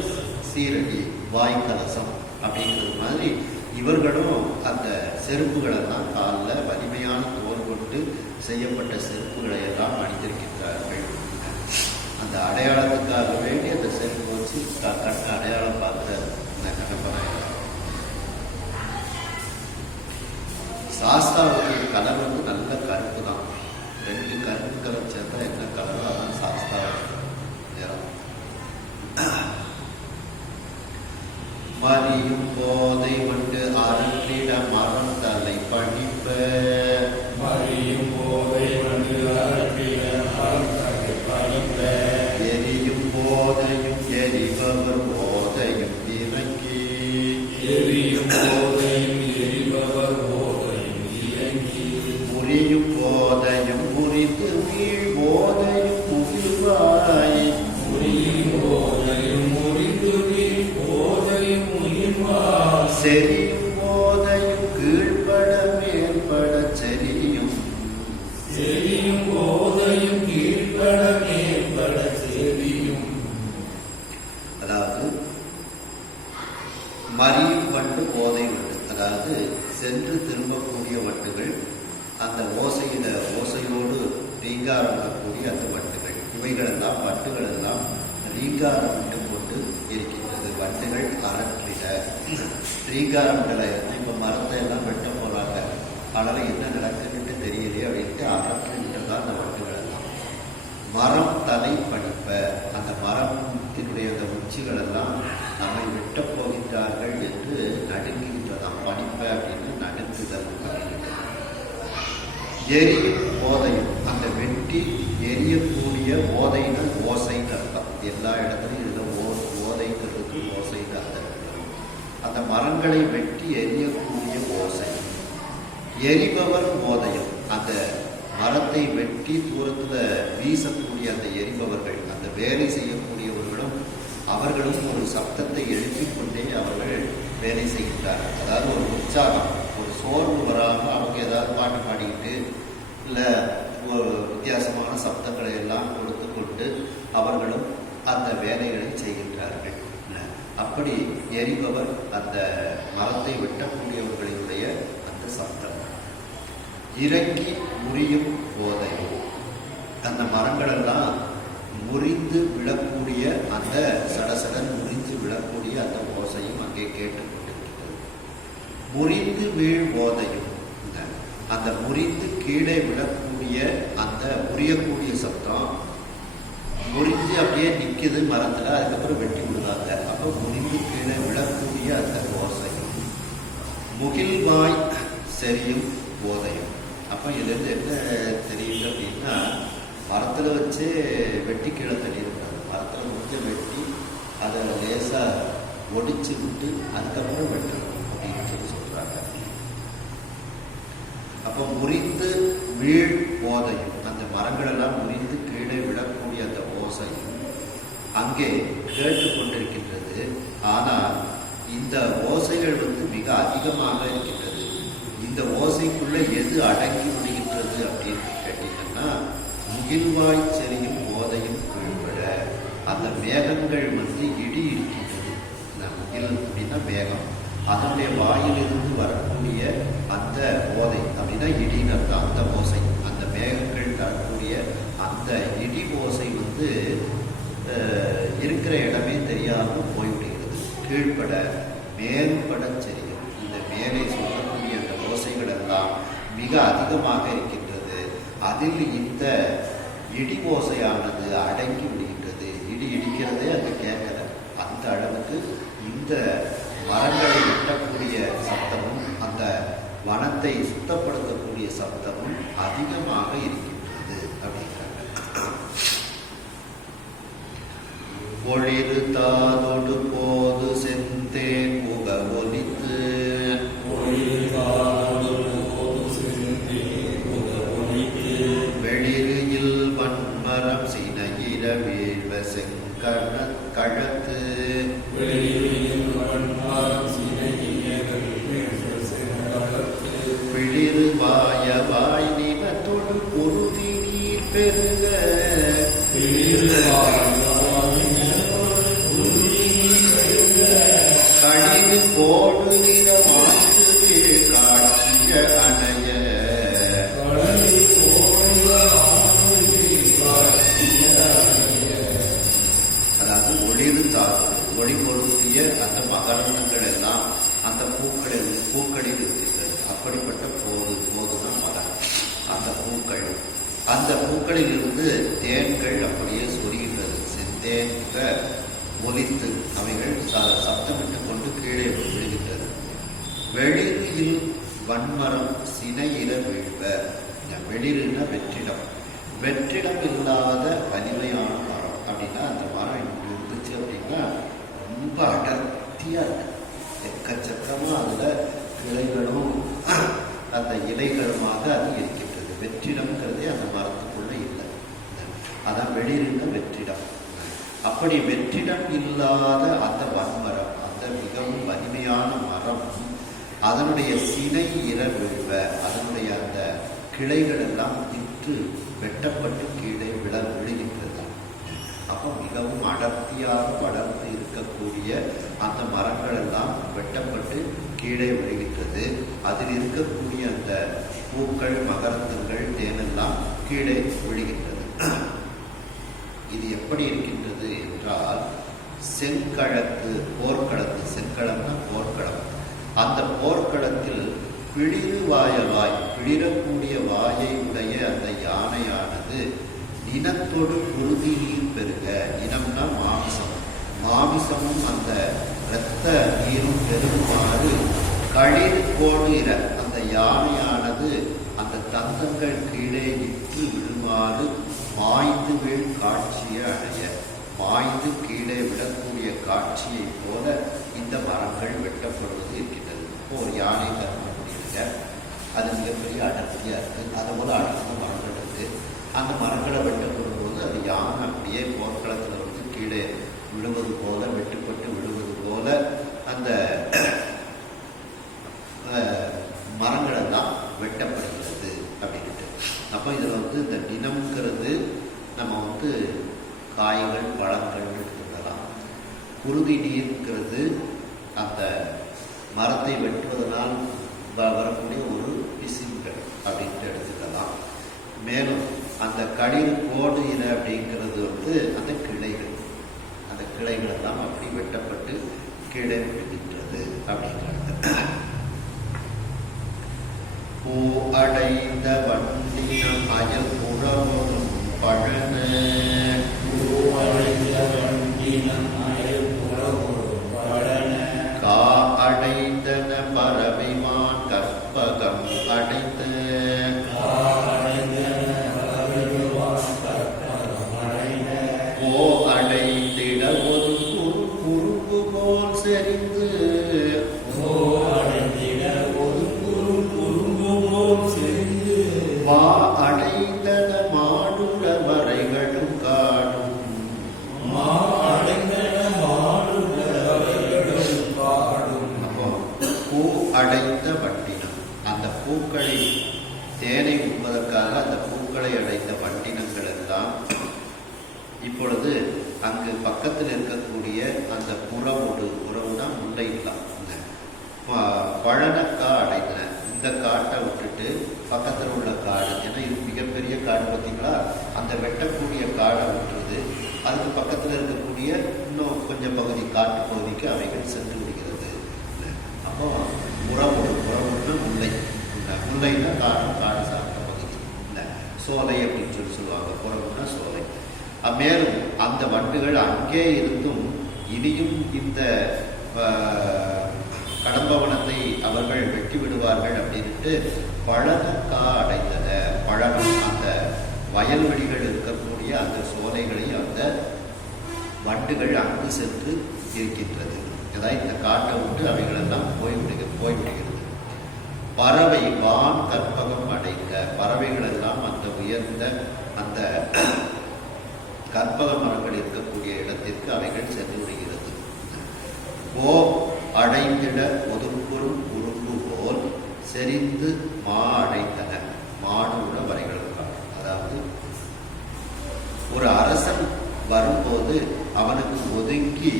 சீரடி வாய்க்கலசம் அப்படிங்கிறது மாதிரி இவர்களும் அந்த செருப்புகளெல்லாம் காலில் வலிமையான தோல் கொண்டு செய்யப்பட்ட செருப்புகளை எல்லாம் அணிந்திருக்கின்றார்கள். அந்த அடையாளத்துக்காக வேண்டி அந்த செருப்பு வச்சு கண்ண அடையாளம் பார்க்குற இந்த கண்ணப்பனாயிரம். சாஸ்தாவுடைய கலர் வந்து நல்ல கருப்பு தான். 2 கருப்பு கலர் சேர்த்தா என்ன கலரோ அதான் சாஸ்தா நிறம். மறியும் போதை வந்து அருந்திட மரம் தலை பணிப்ப. மறியும் போதை வந்து அருந்திட மரம் தலை பணிப்ப. எரியும் போதையும் எரிபவர் போதையும் இறங்கி. எரியும் போதையும் எரிபவர் போதையும் இறங்கி. முறியும் போதையும் முறித்து வீழ் போதையும் முகிழ்வாய். முறியும் போதையும் முறித்து வீழ் போதையும் முகிழ்வாய். செரியும் போதையும் கீழ்பட மேற்பட செரியும். செரியும் போதையும் கீழ்பட மேற்பட செரியும். அதாவது மறியும் வண்டு போதை வண்டு, அதாவது சென்று திரும்பக்கூடிய வண்டுகள், அந்த ஓசையோடு ரீங்காரக்கூடிய அந்த வண்டுகள், இவைகளெல்லாம் வண்டுகள் எல்லாம் ரீங்காரம் விட்டு கொண்டு இருக்கின்றது. வண்டுகள் அரற்றிட ரீங்காரங்களை இப்போ மரத்தை எல்லாம் வெட்ட போறாங்க, அதனால என்ன நடக்குதுன்னு தெரியலையே அப்படின்ட்டு அரற்றிட்டு தான் அந்த வண்டுகள் எல்லாம். மரம் தலை படிப்ப, அந்த மரத்தினுடைய அந்த உச்சிகள் எல்லாம் நம்மை வெட்டப் போகின்றார்கள் என்று நடுங்குகின்றதாம். படிப்ப அப்படின்னு நடுங்குதல் அப்படின்ட்டு. எரியும் போதையும், அந்த வெட்டி எரியக்கூடிய ஓதைன்னு ஓசைன்னு அர்த்தம். எல்லா இடத்துலையும் இதில் ஓதைங்கிறதுக்கு ஓசைன்னு அர்த்தம். அந்த மரங்களை வெட்டி எரியக்கூடிய ஓசை. எரிபவர் போதையும், அந்த மரத்தை வெட்டி தூரத்தில் வீசக்கூடிய அந்த எரிபவர்கள், அந்த வேலை செய்யக்கூடியவர்களும் அவர்களும் ஒரு சப்தத்தை எழுப்பிக் கொண்டே அவர்கள் வேலை செய்கின்றார்கள். அதாவது ஒரு உற்சாகம், ஒரு சோர்வு வராமல் அவங்க ஏதாவது பாட்டு பாடிக்கிட்டு இல்லை ஒரு வித்தியாசமான சப்தங்களை எல்லாம் கொடுத்து கொண்டு அவர்களும் அந்த வேலைகளை செய்கின்றார்கள். அப்படி எரிபவர் அந்த மரத்தை வெட்டக்கூடியவர்களுடைய அந்த சப்தம். இறங்கி முறியும் போதை, அந்த மரங்களெல்லாம் முறிந்து விழக்கூடிய அந்த சடசடன் முறிந்து விழக்கூடிய அந்த ஓசையும் அங்கே கேட்டுக்கொண்டிருக்கிறது. முறிந்து வீழ் போதையும், அந்த முறிந்து கீழே விழக்கூடிய அந்த முறியக்கூடிய சத்தம். முறிஞ்சு அப்படியே நிற்குது மரத்தில், அதுக்கப்புறம் வெட்டி விடுறாங்க. அப்போ முறிந்து கீழே விழக்கூடிய அந்த ஓசையும். முகில்வாய் செரியும் போதையும். அப்போ இதுலேருந்து என்ன தெரியுது அப்படின்னா, மரத்தில் வச்சு வெட்டி கீழே தள்ளியிருக்காங்க. மரத்தில் முடிஞ்ச வெட்டி அதை லேசாக ஒடிச்சு விட்டு அதுக்கப்புறம் வெட்டணும் அப்படின்னு சொல்லி சொல்கிறாங்க. அப்போ முறிந்து வீழ் போதையும், அந்த மரங்களெல்லாம் முறிந்து கீழே விழக்கூடிய அந்த ஓசையும் அங்கே கேட்டுக்கொண்டிருக்கின்றது. ஆனால் இந்த ஓசைகள் மிக அதிகமாக இருக்கின்றது. இந்த ஓசைக்குள்ள எது அடங்கி விடுகின்றது அப்படின்னு கேட்டீங்கன்னா, முகில்வாய் செரியும் போதையும் கீழ்பட, அந்த மேகங்கள் இடி இருக்கின்றது. இந்த முகில் அப்படின்னா மேகம், அதனுடைய வாயிலிருந்து வரக்கூடிய அந்த ஓதை அப்படின்னா இடின்னு அர்த்தம். அந்த ஓசை, அந்த மேகங்கள் தரக்கூடிய அந்த இடி ஓசை இருக்கிற இடமே தெரியாமல் போய்விடுகிறது. கீழ்பட மேற்பட செரியும், இந்த மேலே சொல்லக்கூடிய அந்த ஓசைகள் எல்லாம் மிக அதிகமாக இருக்கின்றது. அதில் இந்த இடி ஓசையானது அடங்கி விடுகின்றது. இடி இடிக்கிறதே அது கேட்கல. அந்த அளவுக்கு இந்த மரங்களை வெட்டக்கூடிய சப்தமும் அந்த வனத்தை சுத்தப்படுத்தக்கூடிய சப்தமும் அதிகமாக இருக்கின்றது அப்படிங்கிறாங்க. ஒளிரு தாதொடு போது செந்தே புக ஒலித்து, வெளிரியில் வன்மரம் சினையிர வீழ்வ செங்கழத்து, அந்த மகரந்தங்கள் எல்லாம் அந்த பூக்களில் இருக்கின்றது. அப்படிப்பட்ட போதுதான் மகரம். அந்த பூக்களில் இருந்து தேன்கள் அப்படியே சொரிகின்றது. செந்தேன்ற ஒலித்து அவைகள் சப்தமிட்டு கொண்டு கீழே விழுகின்றது. வெளியில் வன்மரம் சினையில வீழ்வ. வெளியில வெற்றிடம் இல்லாத வலிமையான மரம் அப்படின்னா அந்த மரம் இருந்துச்சு அப்படின்னா ரொம்ப அடர்த்தியா இருக்கு. எக்கச்சக்கமா அதுல கிளைகளும் அந்த இலைகளுமாக அது இருக்கின்றது. வெற்றிடம்ங்கிறதே அந்த மரத்துக்குள்ள இல்லை. அதான் வெளியில வெற்றிடம். அப்படி வெற்றிடம் இல்லாத அந்த வன்மரம், அந்த மிகவும் வலிமையான மரம், அதனுடைய சினை வீழ்வ, அதனுடைய அந்த கிளைகள் எல்லாம் இன்று வெட்டப்பட்டு கீழே விழுகின்றது. அப்போ மிகவும் அடர்த்தியாக வளர்ந்து இருக்கக்கூடிய அந்த மரங்கள் எல்லாம் வெட்டப்பட்டு கீழே விழுகின்றது. அதில் இருக்கக்கூடிய அந்த பூக்கள், மகரந்தங்கள், தேனெல்லாம் கீழே விழுகின்றது. இது எப்படி இருக்கின்றது என்றால், செங்கழக்கு போர்க்களத்து, செங்கலம்னா போர்க்களம். அந்த போர்க்களத்தில் பிளிரக்கூடிய வாயை உடைய அந்த யானையானது இனத்தோடு குருதி நீர் பெருக. இனம்னா மாமிசமும் அந்த இரத்த நீரும் பெருகுமாறு களிர் கோடுகிற அந்த யானையானது அந்த தந்தங்கள் கீழே நின்று விழுமாறு மாய்ந்து வீழ் காட்சியை அடைய. மாய்ந்து கீழே விடக்கூடிய காட்சியை போல இந்த மரங்கள் வெட்டப்படுவது இருக்கின்றது. இப்போ ஒரு யானை கர்மம் பண்ணியிருக்க, அது மிகப்பெரிய அடர்த்தியா இருக்கு. அதை போல அடர்ந்த மரங்கள் இருக்கு. அந்த மரங்களை வெட்டப்படும் போது அது யானை அப்படியே போர்க்களத்துல வந்து கீழே விழுவது போல, வெட்டுப்பட்டு விழுவது போல அந்த மரங்கள் எல்லாம் வெட்டப்படுகிறது அப்படின்ட்டு. அப்போ இதுல வந்து இந்த நினம்ங்கிறது நம்ம வந்து காய்கள், பழங்கள் எடுத்துக்கலாம். குருதி நீர்ங்கிறது அந்த மரத்தை வெட்டுவதனால் வரக்கூடிய ஒரு பிசின்கள் அப்படின்ட்டு எடுத்துக்கலாம். மேலும் அந்த களிர் கோடு இலை அப்படிங்கிறது வந்து அந்த கிளைகள் எல்லாம் அப்படி வெட்டப்பட்டு கீழே விழுகின்றது அப்படிங்கிறது. பூ அடைந்த வண்டினம் அயல் புறமும் பழன. கா அடைந்தன பறவைமான் கற்பகம் அடைந்த. ஓ அடைந்திட ஒரு குறும்பு போல் செறிந்து. வா அடைந்தன மாடுற வரைகளும் காடும். அப்போ பூ அடைந்த வண்டினம், அந்த பூக்களை தேனை உண்பதற்காக அந்த பூக்களை அடைந்த வண்டினங்கள் எல்லாம் இப்பொழுது அங்கு பக்கத்தில் இருக்கக்கூடிய அந்த உறவுனா முல்லை இல்லாம் பழனக்கா அடைந்தன. இந்த காட்டை விட்டுட்டு பக்கத்தில் உள்ள காடு, ஏன்னா இது மிகப்பெரிய காடு பார்த்தீங்களா, அந்த வெட்டக்கூடிய காடை விட்டுறது. அதுக்கு பக்கத்தில் இருக்கக்கூடிய இன்னும் கொஞ்சம் பகுதி, காட்டு பகுதிக்கு அவைகள் சென்று விடுகிறது. அப்போ உறவுன்னு முல்லைன்னா காடு சார்ந்த பகுதி இல்லை, சோலை அப்படின்னு சொல்லுவாங்க. உறவுன்னா சோலை. மேலும் அந்த வண்டுகள் அங்கே இருந்தும் இனியும் இந்த கடம்பவனத்தை அவர்கள் வெட்டி விடுவார்கள் அப்படின்ட்டு பழனக்கா அடைந்தன. பழனம் அந்த வயல்வெளிகள் இருக்கக்கூடிய அந்த சோலைகளை அந்த வண்டுகள் அங்கு சென்று இருக்கின்றது. அதாவது இந்த காட்டை விட்டு அவைகளெல்லாம் போய்விடுகிறது. பறவை வான் கற்பகம் அடைந்த பறவைகள் எல்லாம் அந்த உயர்ந்த அந்த கற்பக மரங்கள் இருக்கக்கூடிய இடத்திற்கு அவைகள் சென்று விடுகிறது. ஓ அடைந்திட ஒதுக்குறும் குறும்பு போல் செறிந்து மா அடைந்தன. மாடுள்ள வரைகளுக்கான, அதாவது ஒரு அரசன் வரும்போது அவனுக்கு ஒதுங்கி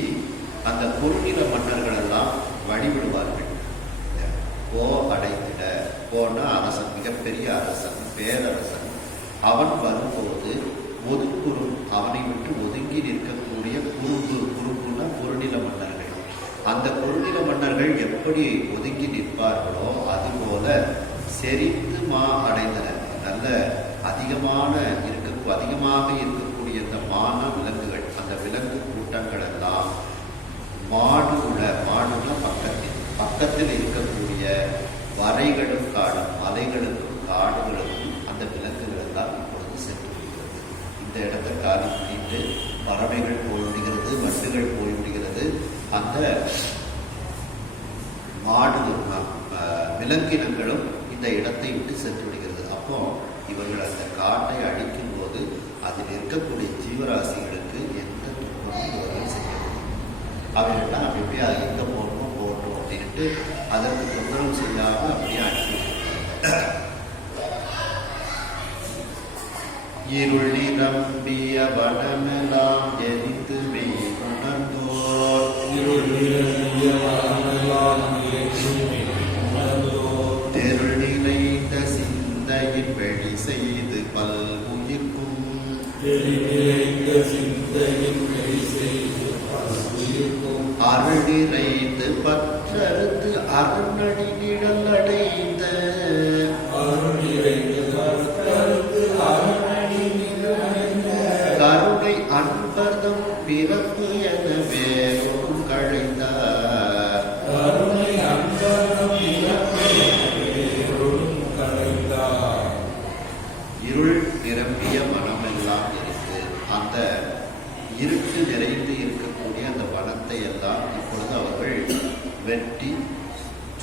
அந்த குறுநில மன்னர்கள் எல்லாம் வழிவிடுவார்கள். ஓ அடைந்திட, போனா அரசன், மிகப்பெரிய அரசன், பேரரசன், அவன் வரும்போது ஒதுக்குறும், அவனை விட்டு ஒதுங்கி நிற்கக்கூடிய குறும்புன்னா குறுநில மன்னர்கள், அந்த குறுநில மன்னர்கள் எப்படி ஒதுங்கி நிற்பார்களோ அதுபோல செறிந்து அடைந்தனர். நல்ல அதிகமாக இருக்கக்கூடிய இந்த மான விலங்குகள், அந்த விலங்கு கூட்டங்கள் எல்லாம் மாடுல பக்கத்தில் இருக்கக்கூடிய வரைகளும் மலைகளுக்கும் காடுகளுக்கும் அந்த விலங்குகள் எல்லாம் இப்பொழுது சென்று விடுகிறது. இந்த இடத்தை காலி பண்ணிட்டு பறவைகள் போய்விடுகிறது, வண்டுகள் போய்விடுகிறது. அந்த விலங்கினங்களும் இந்த இடத்தை விட்டு சென்று விடுகிறது. அப்போ இவர்கள் அந்த காட்டை அழிக்கும் போது அதில் இருக்கக்கூடிய ஜீவராசிகளுக்கு எந்த துன்பமும் இவர்கள் செய்ய முடியும். அவைகள்லாம் அப்படி அது எங்கே போகணும் அப்படின்ட்டு அதற்கு தொந்தரவு செய்யாமல் அப்படியே அனுப்பி இருள் நம்பிய வனமெல்லாம் எரிந்து மெய் உணர்ந்தோர் தெருள் நிலைந்த சிந்தையின் வெளி செய்து பல்வுயிர்க்கும் அருள் நிறைந்து பற்றறுத்து அருணடி நிழல் அடைந்த கருணை அன்பர்தம் பிறப்பு என வேறொரு கழைந்தார். இருள் நிரம்பிய மனமெல்லாம் இருக்கு. அந்த இருட்டு நிறைந்து இருக்கக்கூடிய அந்த வனத்தை எல்லாம் இப்பொழுது அவர்கள் வெட்டி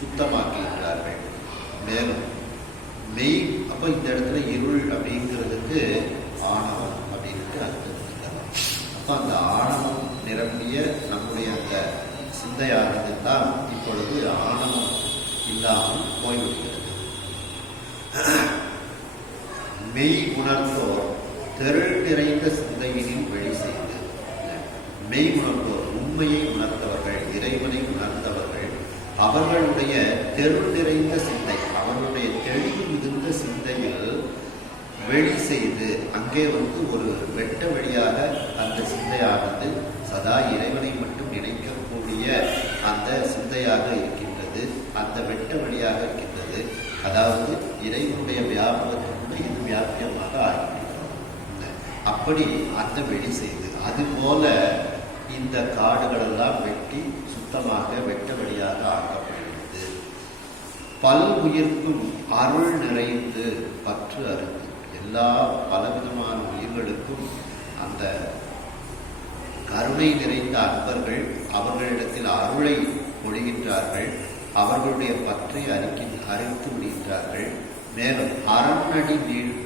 சுத்தமாக்குகிறார்கள். மேலும் மெய், அப்போ இந்த இடத்துல இருள் அப்படிங்கிறதுக்கு ஆணவம் அப்படின்ட்டு அர்த்தம் இருக்கிறார். அப்போ அந்த ஆணவம் நிரம்பிய நம்முடைய அந்த சிந்தையானது தான் இப்பொழுது ஆணவம் இல்லாமல் போய்விடுகிறது. மெய் உணர்ந்தோர் தெருள் நிறைந்த சிந்தையினில் வெளி செய்து, மெய் உணர்ந்தோர் உண்மையை உணர்ந்தவர்கள், இறைவனை உணர்ந்தவர்கள், அவர்களுடைய தெருள் நிறைந்த சிந்தை, அவர்களுடைய தெளிவு மிகுந்த சிந்தையில் வெளி செய்து, அங்கே ஒரு வெட்ட வெளியாக அந்த சிந்தையானது சதா இறைவனை மட்டும் நினைக்கக்கூடிய அந்த சிந்தையாக இருக்கின்றது. அந்த வெட்ட வெளியாக இருக்கின்றது. அதாவது இறைவனுடைய வியாபகத்தினுடைய இது வியாபியமாக ஆகிவிடுகிறது. அப்படி அந்த வெளி செய்து, அதுபோல இந்த காடுகளெல்லாம் வெட்டி சுத்தமாக வெட்ட வெளியாக ஆக்கப்படுகிறது. பல் உயிர்க்கும் அருள் நிறைந்து பற்று அறுத்து, எல்லா பலவிதமான உயிர்களுக்கும் அந்த கருணை நிறைந்த அன்பர்கள் அவர்களிடத்தில் அருளை பொழிகின்றார்கள். அவர்களுடைய பற்றை அறித்து விடுகின்றார்கள். மேலும் அரணடி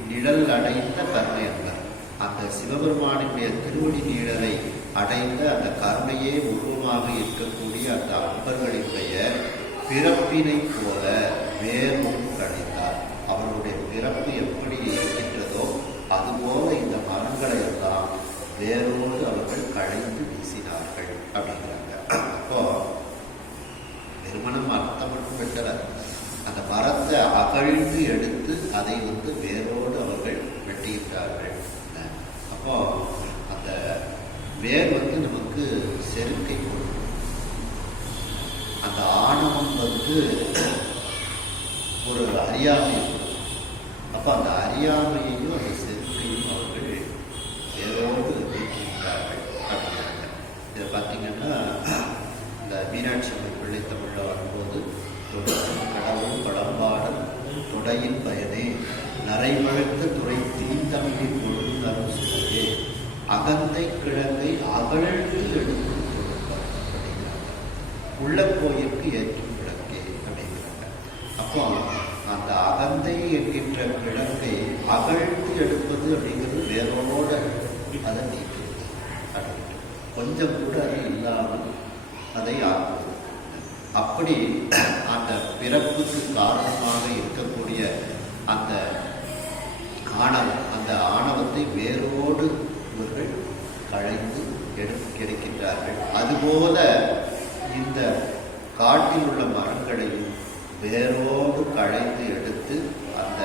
நிழல் அடைந்த கருணை அன்பர், அந்த சிவபெருமானுடைய திருவடி நீழலை அடைந்த அந்த கருணையே உருவமாக இருக்கக்கூடிய அந்த அன்பர்களினுடைய பிறப்பினை போல வேறும் கடைந்தார். அவர்களுடைய பிறப்பு எப்படி இருக்கின்றதோ அதுபோல இந்த மரங்களை எல்லாம் வேரோடு அவர்கள் களைந்து வீசினார்கள் அப்படிங்கிறாங்க. அப்போ திருமணம் அர்த்தம் மட்டும் வெட்டல, அந்த மரத்தை அகழ்ந்து எடுத்து அதை வேரோடு அவர்கள் வெட்டுகின்றார்கள். அப்போ அந்த வேர் நமக்கு செருக்கை கொடுக்கும். அந்த ஆணவம் ஒரு அறியாமை. அப்போ அந்த அறியாமையையும் அந்த செருக்கையும் அவர்கள் வேரோடு வெட்டுகின்றார்கள் அப்படின்னாங்க. இதை பார்த்தீங்கன்னா இந்த மீனாட்சி அம்மன் பிள்ளை தமிழில் வரும்போது கடவுள் பழம்பாடல் தொடையின் பயனே நரைவழக்க துறை தீந்தமிழின் பொழுது தரும் சுவையே அகந்தை கிழங்கை அகழ்ந்து எடுக்கும் கொடுப்பார் அப்படிங்கிறாங்க. உள்ள கோயிலுக்கு ஏற்றும் விளக்கே அப்படிங்கிறாங்க. அப்போ அந்த அகந்தை என்கின்ற கிழங்கை அகழ்ந்து எடுப்பது அப்படிங்கிறது வேரோட அதை நீக்குவது அப்படின்ட்டு கொஞ்சம் கூட அது இல்லாமல் அதை ஆக்குவது. அப்படி அந்த பிறப்புக்கு காரணமாக இருக்கக்கூடிய அந்த ஆணவம், அந்த ஆணவத்தை வேரோடு இவர்கள் களைந்து கிடைக்கின்றார்கள். அதுபோல இந்த காட்டில் உள்ள மரங்களையும் வேரோடு களைந்து எடுத்து அந்த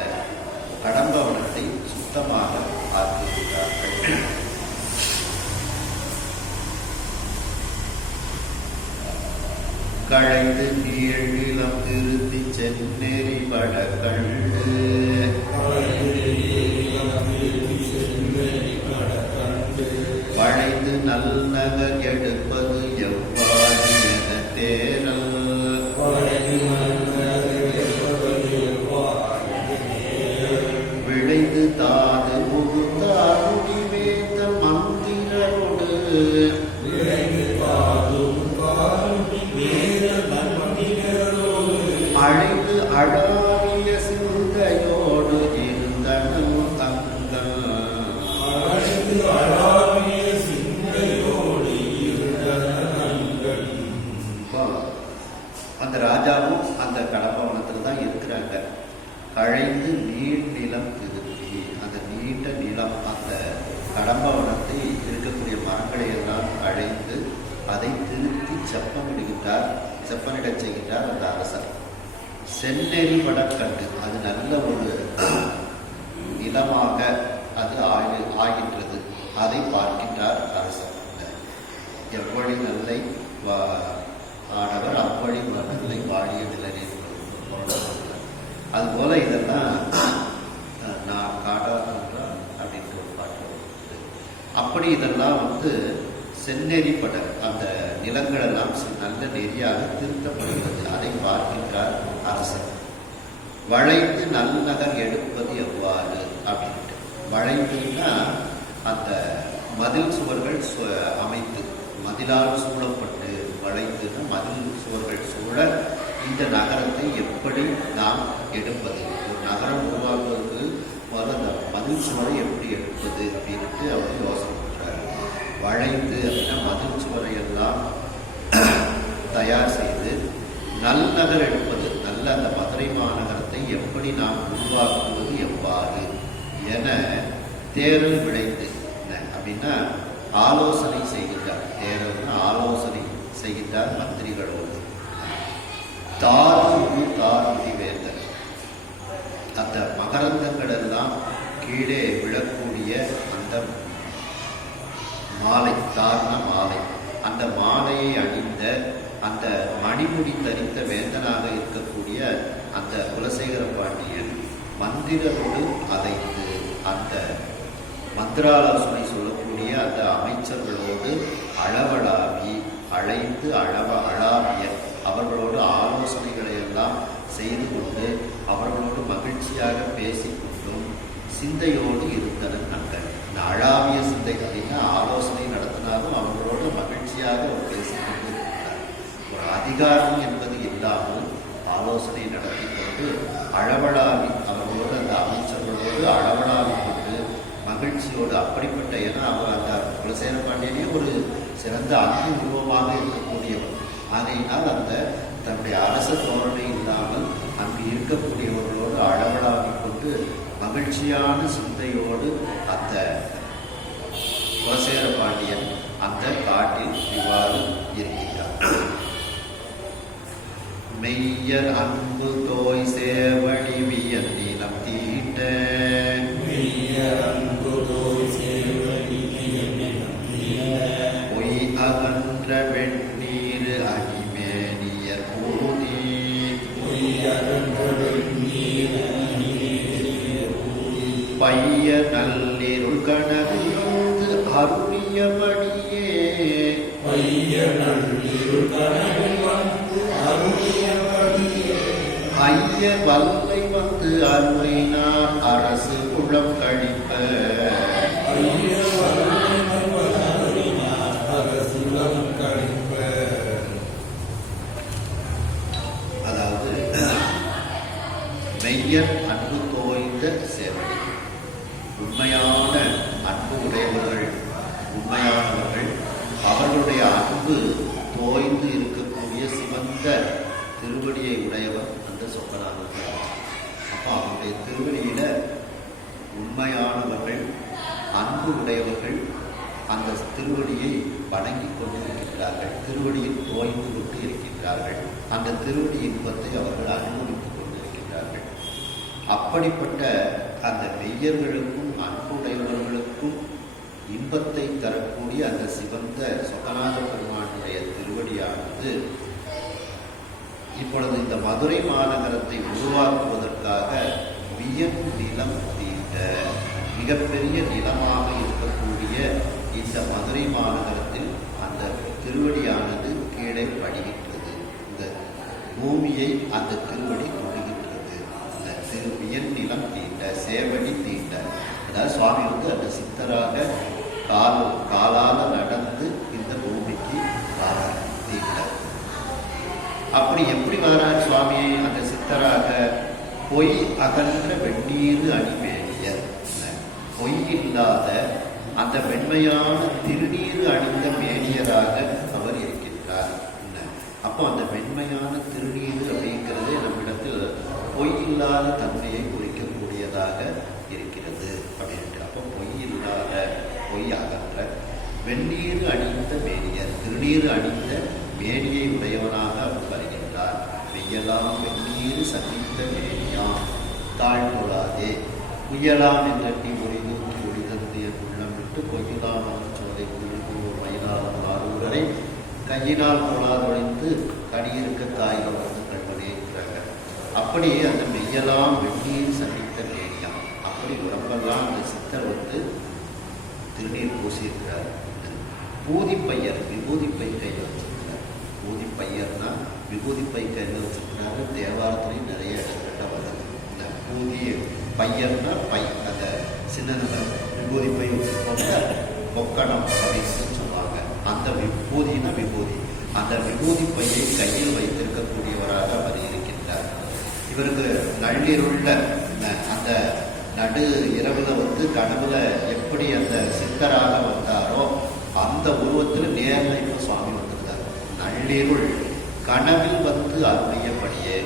கடம்பவனத்தை சுத்தமாக ஆக்குகிறார்கள். கழைந்து நீழ்நிலம் திருத்தி செந்நெறி பட கண்டு வளைந்து நல்நகர் எடுப்பது எவ்வாறு என தேரல் விளைந்து தாது முகுந்தார் முடிவேந்த மந்திரனோடு அழைந்து அழாவிய சிந்தையோடு இருந்தனும் தங்கள் அந்த ராஜாவும் அந்த கடம்பவனத்தில் தான் இருக்கிறாங்க. கழைந்து நீர் நிலம் திருத்தி, அந்த நீண்ட நிலம், அந்த கடம்பவனத்தை இருக்கக்கூடிய மரங்களை எல்லாம் கழைந்து அதை திருத்தி செப்பனிடச் செய்கின்றார் அந்த அரசர். செந்நெறி வடக்கண்டு, அது நல்ல ஒரு நிலமாக அது ஆகின்றது. அதை பார்க்கின்றார் அரசர். எவ்வழி நல்லை ஆடவர் அவ்வழி நல்லை வாழிய நிலனே. அதுபோல இதெல்லாம் நான் காட்டாதான் அப்படின்ற ஒரு பாட்டு. அப்படி இதெல்லாம் செந்நெறிப்பட அந்த நிலங்கள் எல்லாம் நல்ல நெறியாக திருத்தப்படுகிறது. அதை பார்க்கின்றார் அரசர். வளைந்து நல்லநகர் எடுப்பது எவ்வாறு அப்படின்ட்டு. வளைந்துன்னா அந்த மதில் சுவர்கள் அமைத்து, மதிலால் சூழப்பட்டு, வளைந்துன்னா மதில் சுவர்கள் சூழ இந்த நகரத்தை எப்படி நாம் எடுப்பது, ஒரு நகரம் உருவாக்குவதற்கு முதல்ல அந்த மதில் சுவரை எப்படி எடுப்பது அப்படின்ட்டு அவர் யோசனை பண்றாரு. வளைந்து அப்படின்னா மதில் சுவரை எல்லாம் தயார் செய்து நல்நகர் எடுப்பது, நல்ல அந்த மதுரை மாநகரத்தை எப்படி நாம் உருவாக்குவது எவ்வாறு என தேரல் விளைந்து அப்படின்னா ஆலோசனை செய்கின்றார். தேரல்னா ஆலோசனை செய்கின்றார் மந்திரிகளோடு. தார் வேந்தர், அந்த மகரந்தங்கள் எல்லாம் கீழே விழக்கூடிய அந்த மாலை, தார்னா மாலை, அந்த மாலையை அணிந்த அந்த மணிமுடி தரித்த வேந்தனாக இருக்கக்கூடிய அந்த குலசேகர பாண்டியன் மந்திரரோடு அதைத்து, அந்த மந்திராலோசனை சொல்லக்கூடிய அந்த அமைச்சர்களோடு அளவளாவி, அழைந்து அழாவிய அவர்களோடு ஆலோசனைகளை எல்லாம் செய்து கொண்டு அவர்களோடு மகிழ்ச்சியாக பேசிக்கொண்டும் சிந்தையோடு இருந்தனர் நங்கள். இந்த அழாவிய சிந்தை அப்படின்னா ஆலோசனை நடத்தினாலும் அவர்களோடு மகிழ்ச்சியாக பேசிக்கொண்டு இருக்கிறார். ஒரு அதிகாரம் என்பது இல்லாமல் ஆலோசனை நடத்தி கொண்டு அளவளாவி அவர்களோடு, அந்த அமைச்சர்களோடு அளவளாவி கொண்டு மகிழ்ச்சியோடு, அப்படிப்பட்ட, ஏன்னா அவர் அந்த குலசேகர பாண்டியனே ஒரு சிறந்த அன்பு உருவமாக இருக்கக்கூடியவர். ஆகையினால் அந்த தன்னுடைய அரச தோரணை இல்லாமல் அங்கு இருக்கக்கூடியவர்களோடு அளவலாவிக் கொண்டு மகிழ்ச்சியான சிந்தையோடு அந்த குலசேகர பாண்டியன் அந்த காட்டில் இவ்வாறு இருக்கின்றார். மெய்யர் அன்பு தோய் சேவடி வியன் நிலம் தீட்ட, பொய் அகன்ற வெண்ணீர் அடிமேனியர் பூதி, பைய நல்லிருள் கனவிருந்து அருளியபடியே, ஐய வல்லை அருளினார் அரசு குளம் கழிப்ப, அதாவது மெய்யர் அன்பு தோய்ந்த சேவடி, உண்மையான அன்பு உடையவர்கள், உண்மையானவர்கள், அவர்களுடைய அன்பு தோய்ந்து இருக்கக்கூடிய சிவந்த திருவடியை உடையவர் அந்த சொப்பனானவர்கள். அப்போ அவருடைய திருவடியில உண்மையானவர்கள், அன்பு உடையவர்கள் அந்த திருவடியை வணங்கி கொண்டிருக்கின்றார்கள், திருவடியில் தோய்ந்து கொண்டு இருக்கின்றார்கள், அந்த திருவடி இன்பத்தை அவர்கள் அனுபவித்துக் கொண்டிருக்கின்றார்கள். அப்படிப்பட்ட அந்த மெய்யர்களுக்கும் அன்புடையவர்களுக்கும் இன்பத்தை தரக்கூடிய அந்த சிவந்த சொகநாத பெருமானுடைய திருவடியானது இப்பொழுது இந்த மதுரை மாநகரத்தை உருவாக்குவதற்காக வியன் நிலம் தீண்ட மிகப்பெரிய நிலமாக இருக்கக்கூடிய இந்த மதுரை மாநகரத்தில் அந்த திருவடியானது கீழே படிகின்றது. இந்த பூமியை அந்த திருவடி தொடுகின்றது. அந்த வியன் நிலம் தீண்ட சேவடி தீண்ட, அதாவது சுவாமி அந்த சித்தராக காலால நடந்து இந்த பூமிக்கு வரார் தீண்ட. அப்படி எப்படி வரார் சுவாமி அந்த சித்தராக? பொய் அகன்ற வெந்நீர் அணிமேனியர், பொய் இல்லாத அந்த வெண்மையான திருநீர் அணிந்த மேனியராக அவர் இருக்கின்றார். அப்போ அந்த வெண்மையான திருநீர் அப்படிங்கிறது நம்மிடத்தில் பொய் இல்லாத தன்மையை குறிக்கக்கூடியதாக இருக்கிறது அப்படின்ட்டு. அப்போ பொய் இல்லாத, பொய் அகன்ற வெந்நீர் அணிந்த மேனியர், திருநீர் அணிந்த மேனியை உடையவனாக அவர் வருகின்றார். வெய்யலாம் வெந்நீர் சந்தித்த மேனியாம் தாழ்நொழாதே புயலாம் என்றி ஒளிது ஒளிதந்திய உள்ளம் விட்டு கொய்யலாம் சோதை குழுவோர் மயிலாளர் ஆறுவரை கையினால் போலாதொழிந்து கடியிருக்க தாயில் வந்து கண்பனேங்கிறாங்க. அப்படி அந்த மெய்யலாம் வெந்நீர் சந்தித்த மேனியாம், அப்படி உடம்பெல்லாம் அந்த சித்தர் திருநீர் பூசியிருக்கிறார். பூதி பையர் விபூதி பை கையில் வச்சிருக்கிறார். பூதி பையர்னா விபூதி பை கையில் வச்சிருக்கிறாரு. தேவாரத்துலையும் நிறைய இடத்துல வருது. இந்த பூதி பையர்னா பை, அந்த சின்ன விபூதி பை வச்சுக்கோங்க, பொக்கணம் அப்படின்னு சொல்லுவாங்க. அந்த விபூதினா விபூதி, அந்த விபூதி பையை கையில் வைத்திருக்கக்கூடியவராக அவர் இருக்கின்றார். இவருக்கு நள்ளிருள்ள அந்த நடு இரவுல கனவுல எப்படி அந்த சித்தராக வந்தாரோ அந்த உருவத்தில் நேரில் இப்போ சுவாமி வந்திருந்தார். நள்ளிருள் கனவில் அருளியபடியே.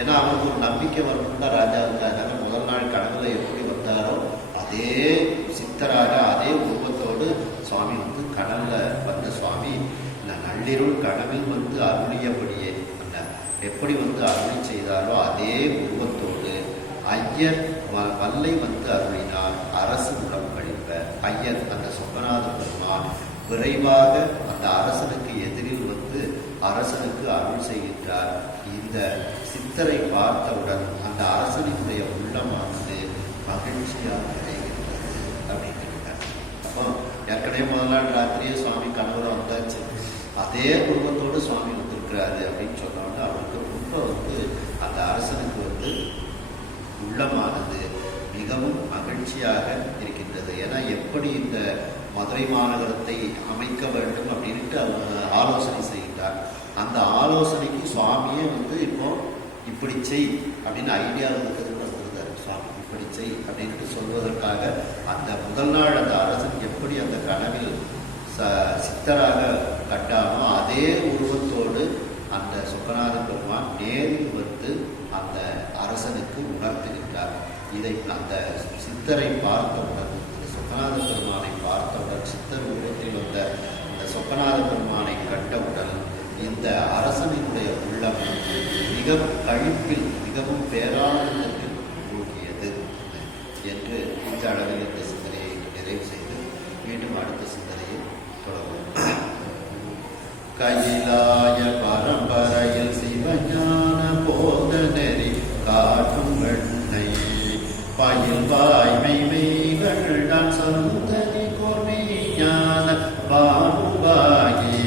ஏன்னா அவருக்கு ஒரு நம்பிக்கை வரணும்னா ராஜா இருந்தாங்க. முதல் நாள் கனவுல எப்படி வந்தாரோ அதே சித்தராக அதே உருவத்தோடு சுவாமி கனவுல வந்த சுவாமி நள்ளிருள் கனவில் அருளியபடியே எப்படி அருளி செய்தாரோ அதே உருவத்தோடு ஐயர் வல்லை அருளினார். அரசு உடம் கழிப்ப ஐயர் அந்த சொப்பநாத பெருமான் விரைவாக அந்த அரசனுக்கு எதிரில் அரசனுக்கு அருள் செய்கின்றார். இந்த சித்தரை பார்த்தவுடன் அந்த அரசனுடைய உள்ளமானது மகிழ்ச்சியாக அடைகின்றது அப்படிங்கிறார். அப்போ ஏற்கனவே முதல் நாள் ராத்திரியே சுவாமி கனவுல வந்தாச்சு, அதே குடும்பத்தோடு சுவாமி வந்திருக்கிறாரு அப்படின்னு சொன்னோன்னா அவருக்கு ரொம்ப அந்த அரசனுக்கு உள்ளமானது மிகவும் மகிழ்ச்சியாக இருக்கின்றது. ஏன்னா எப்படி இந்த மதுரை மாநகரத்தை அமைக்க வேண்டும் அப்படின்ட்டு அவங்க ஆலோசனை செய்கிறார். அந்த ஆலோசனைக்கு சுவாமியே இப்போ இப்படி செய் அப்படின்னு ஐடியா வந்துருந்தார். சுவாமி இப்படி செய் அப்படின்ட்டு சொல்வதற்காக அந்த முதல் நாள் அந்த அரசன் எப்படி அந்த கனவில் சித்தராக கட்டானோ அதே உருவத்தோடு அந்த சொப்பநாத பெருமான் நேரில் அந்த அரசனுக்கு உணர்த்துகின்றார். இதை அந்த சித்தரை பார்த்தவுடன், இந்த சொப்பநாத பெருமானை பார்த்தவுடன், சித்தர் உருவத்தில் வந்த இந்த சொப்பநாத பெருமானை கண்டவுடன் இந்த அரசனுடைய உள்ளம் மிகவும் கழிப்பில் மிகவும் பேரானந்தத்தில் மூழ்கியது என்று இந்த அளவில் இந்த சிந்தனையை நிறைவு செய்து மீண்டும் அடுத்த சிந்தனையை தொடரும். கையிலாய பரம்பரையில் சிவஞான போத நெறி காட்டும் வெண்ணை பயில் வாய்மை மெய்கள் நான் சந்ததி கோர்மை ஞான பானுவாகி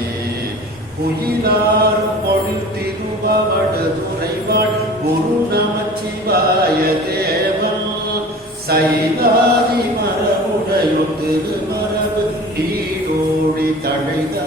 புயிலாரும் பொழில் திருவவடு துறைவாள் குரு நமச்சிவாய தேவன் சைதாதி மரபுடையொரு திருமரபு நீடோழி தழைத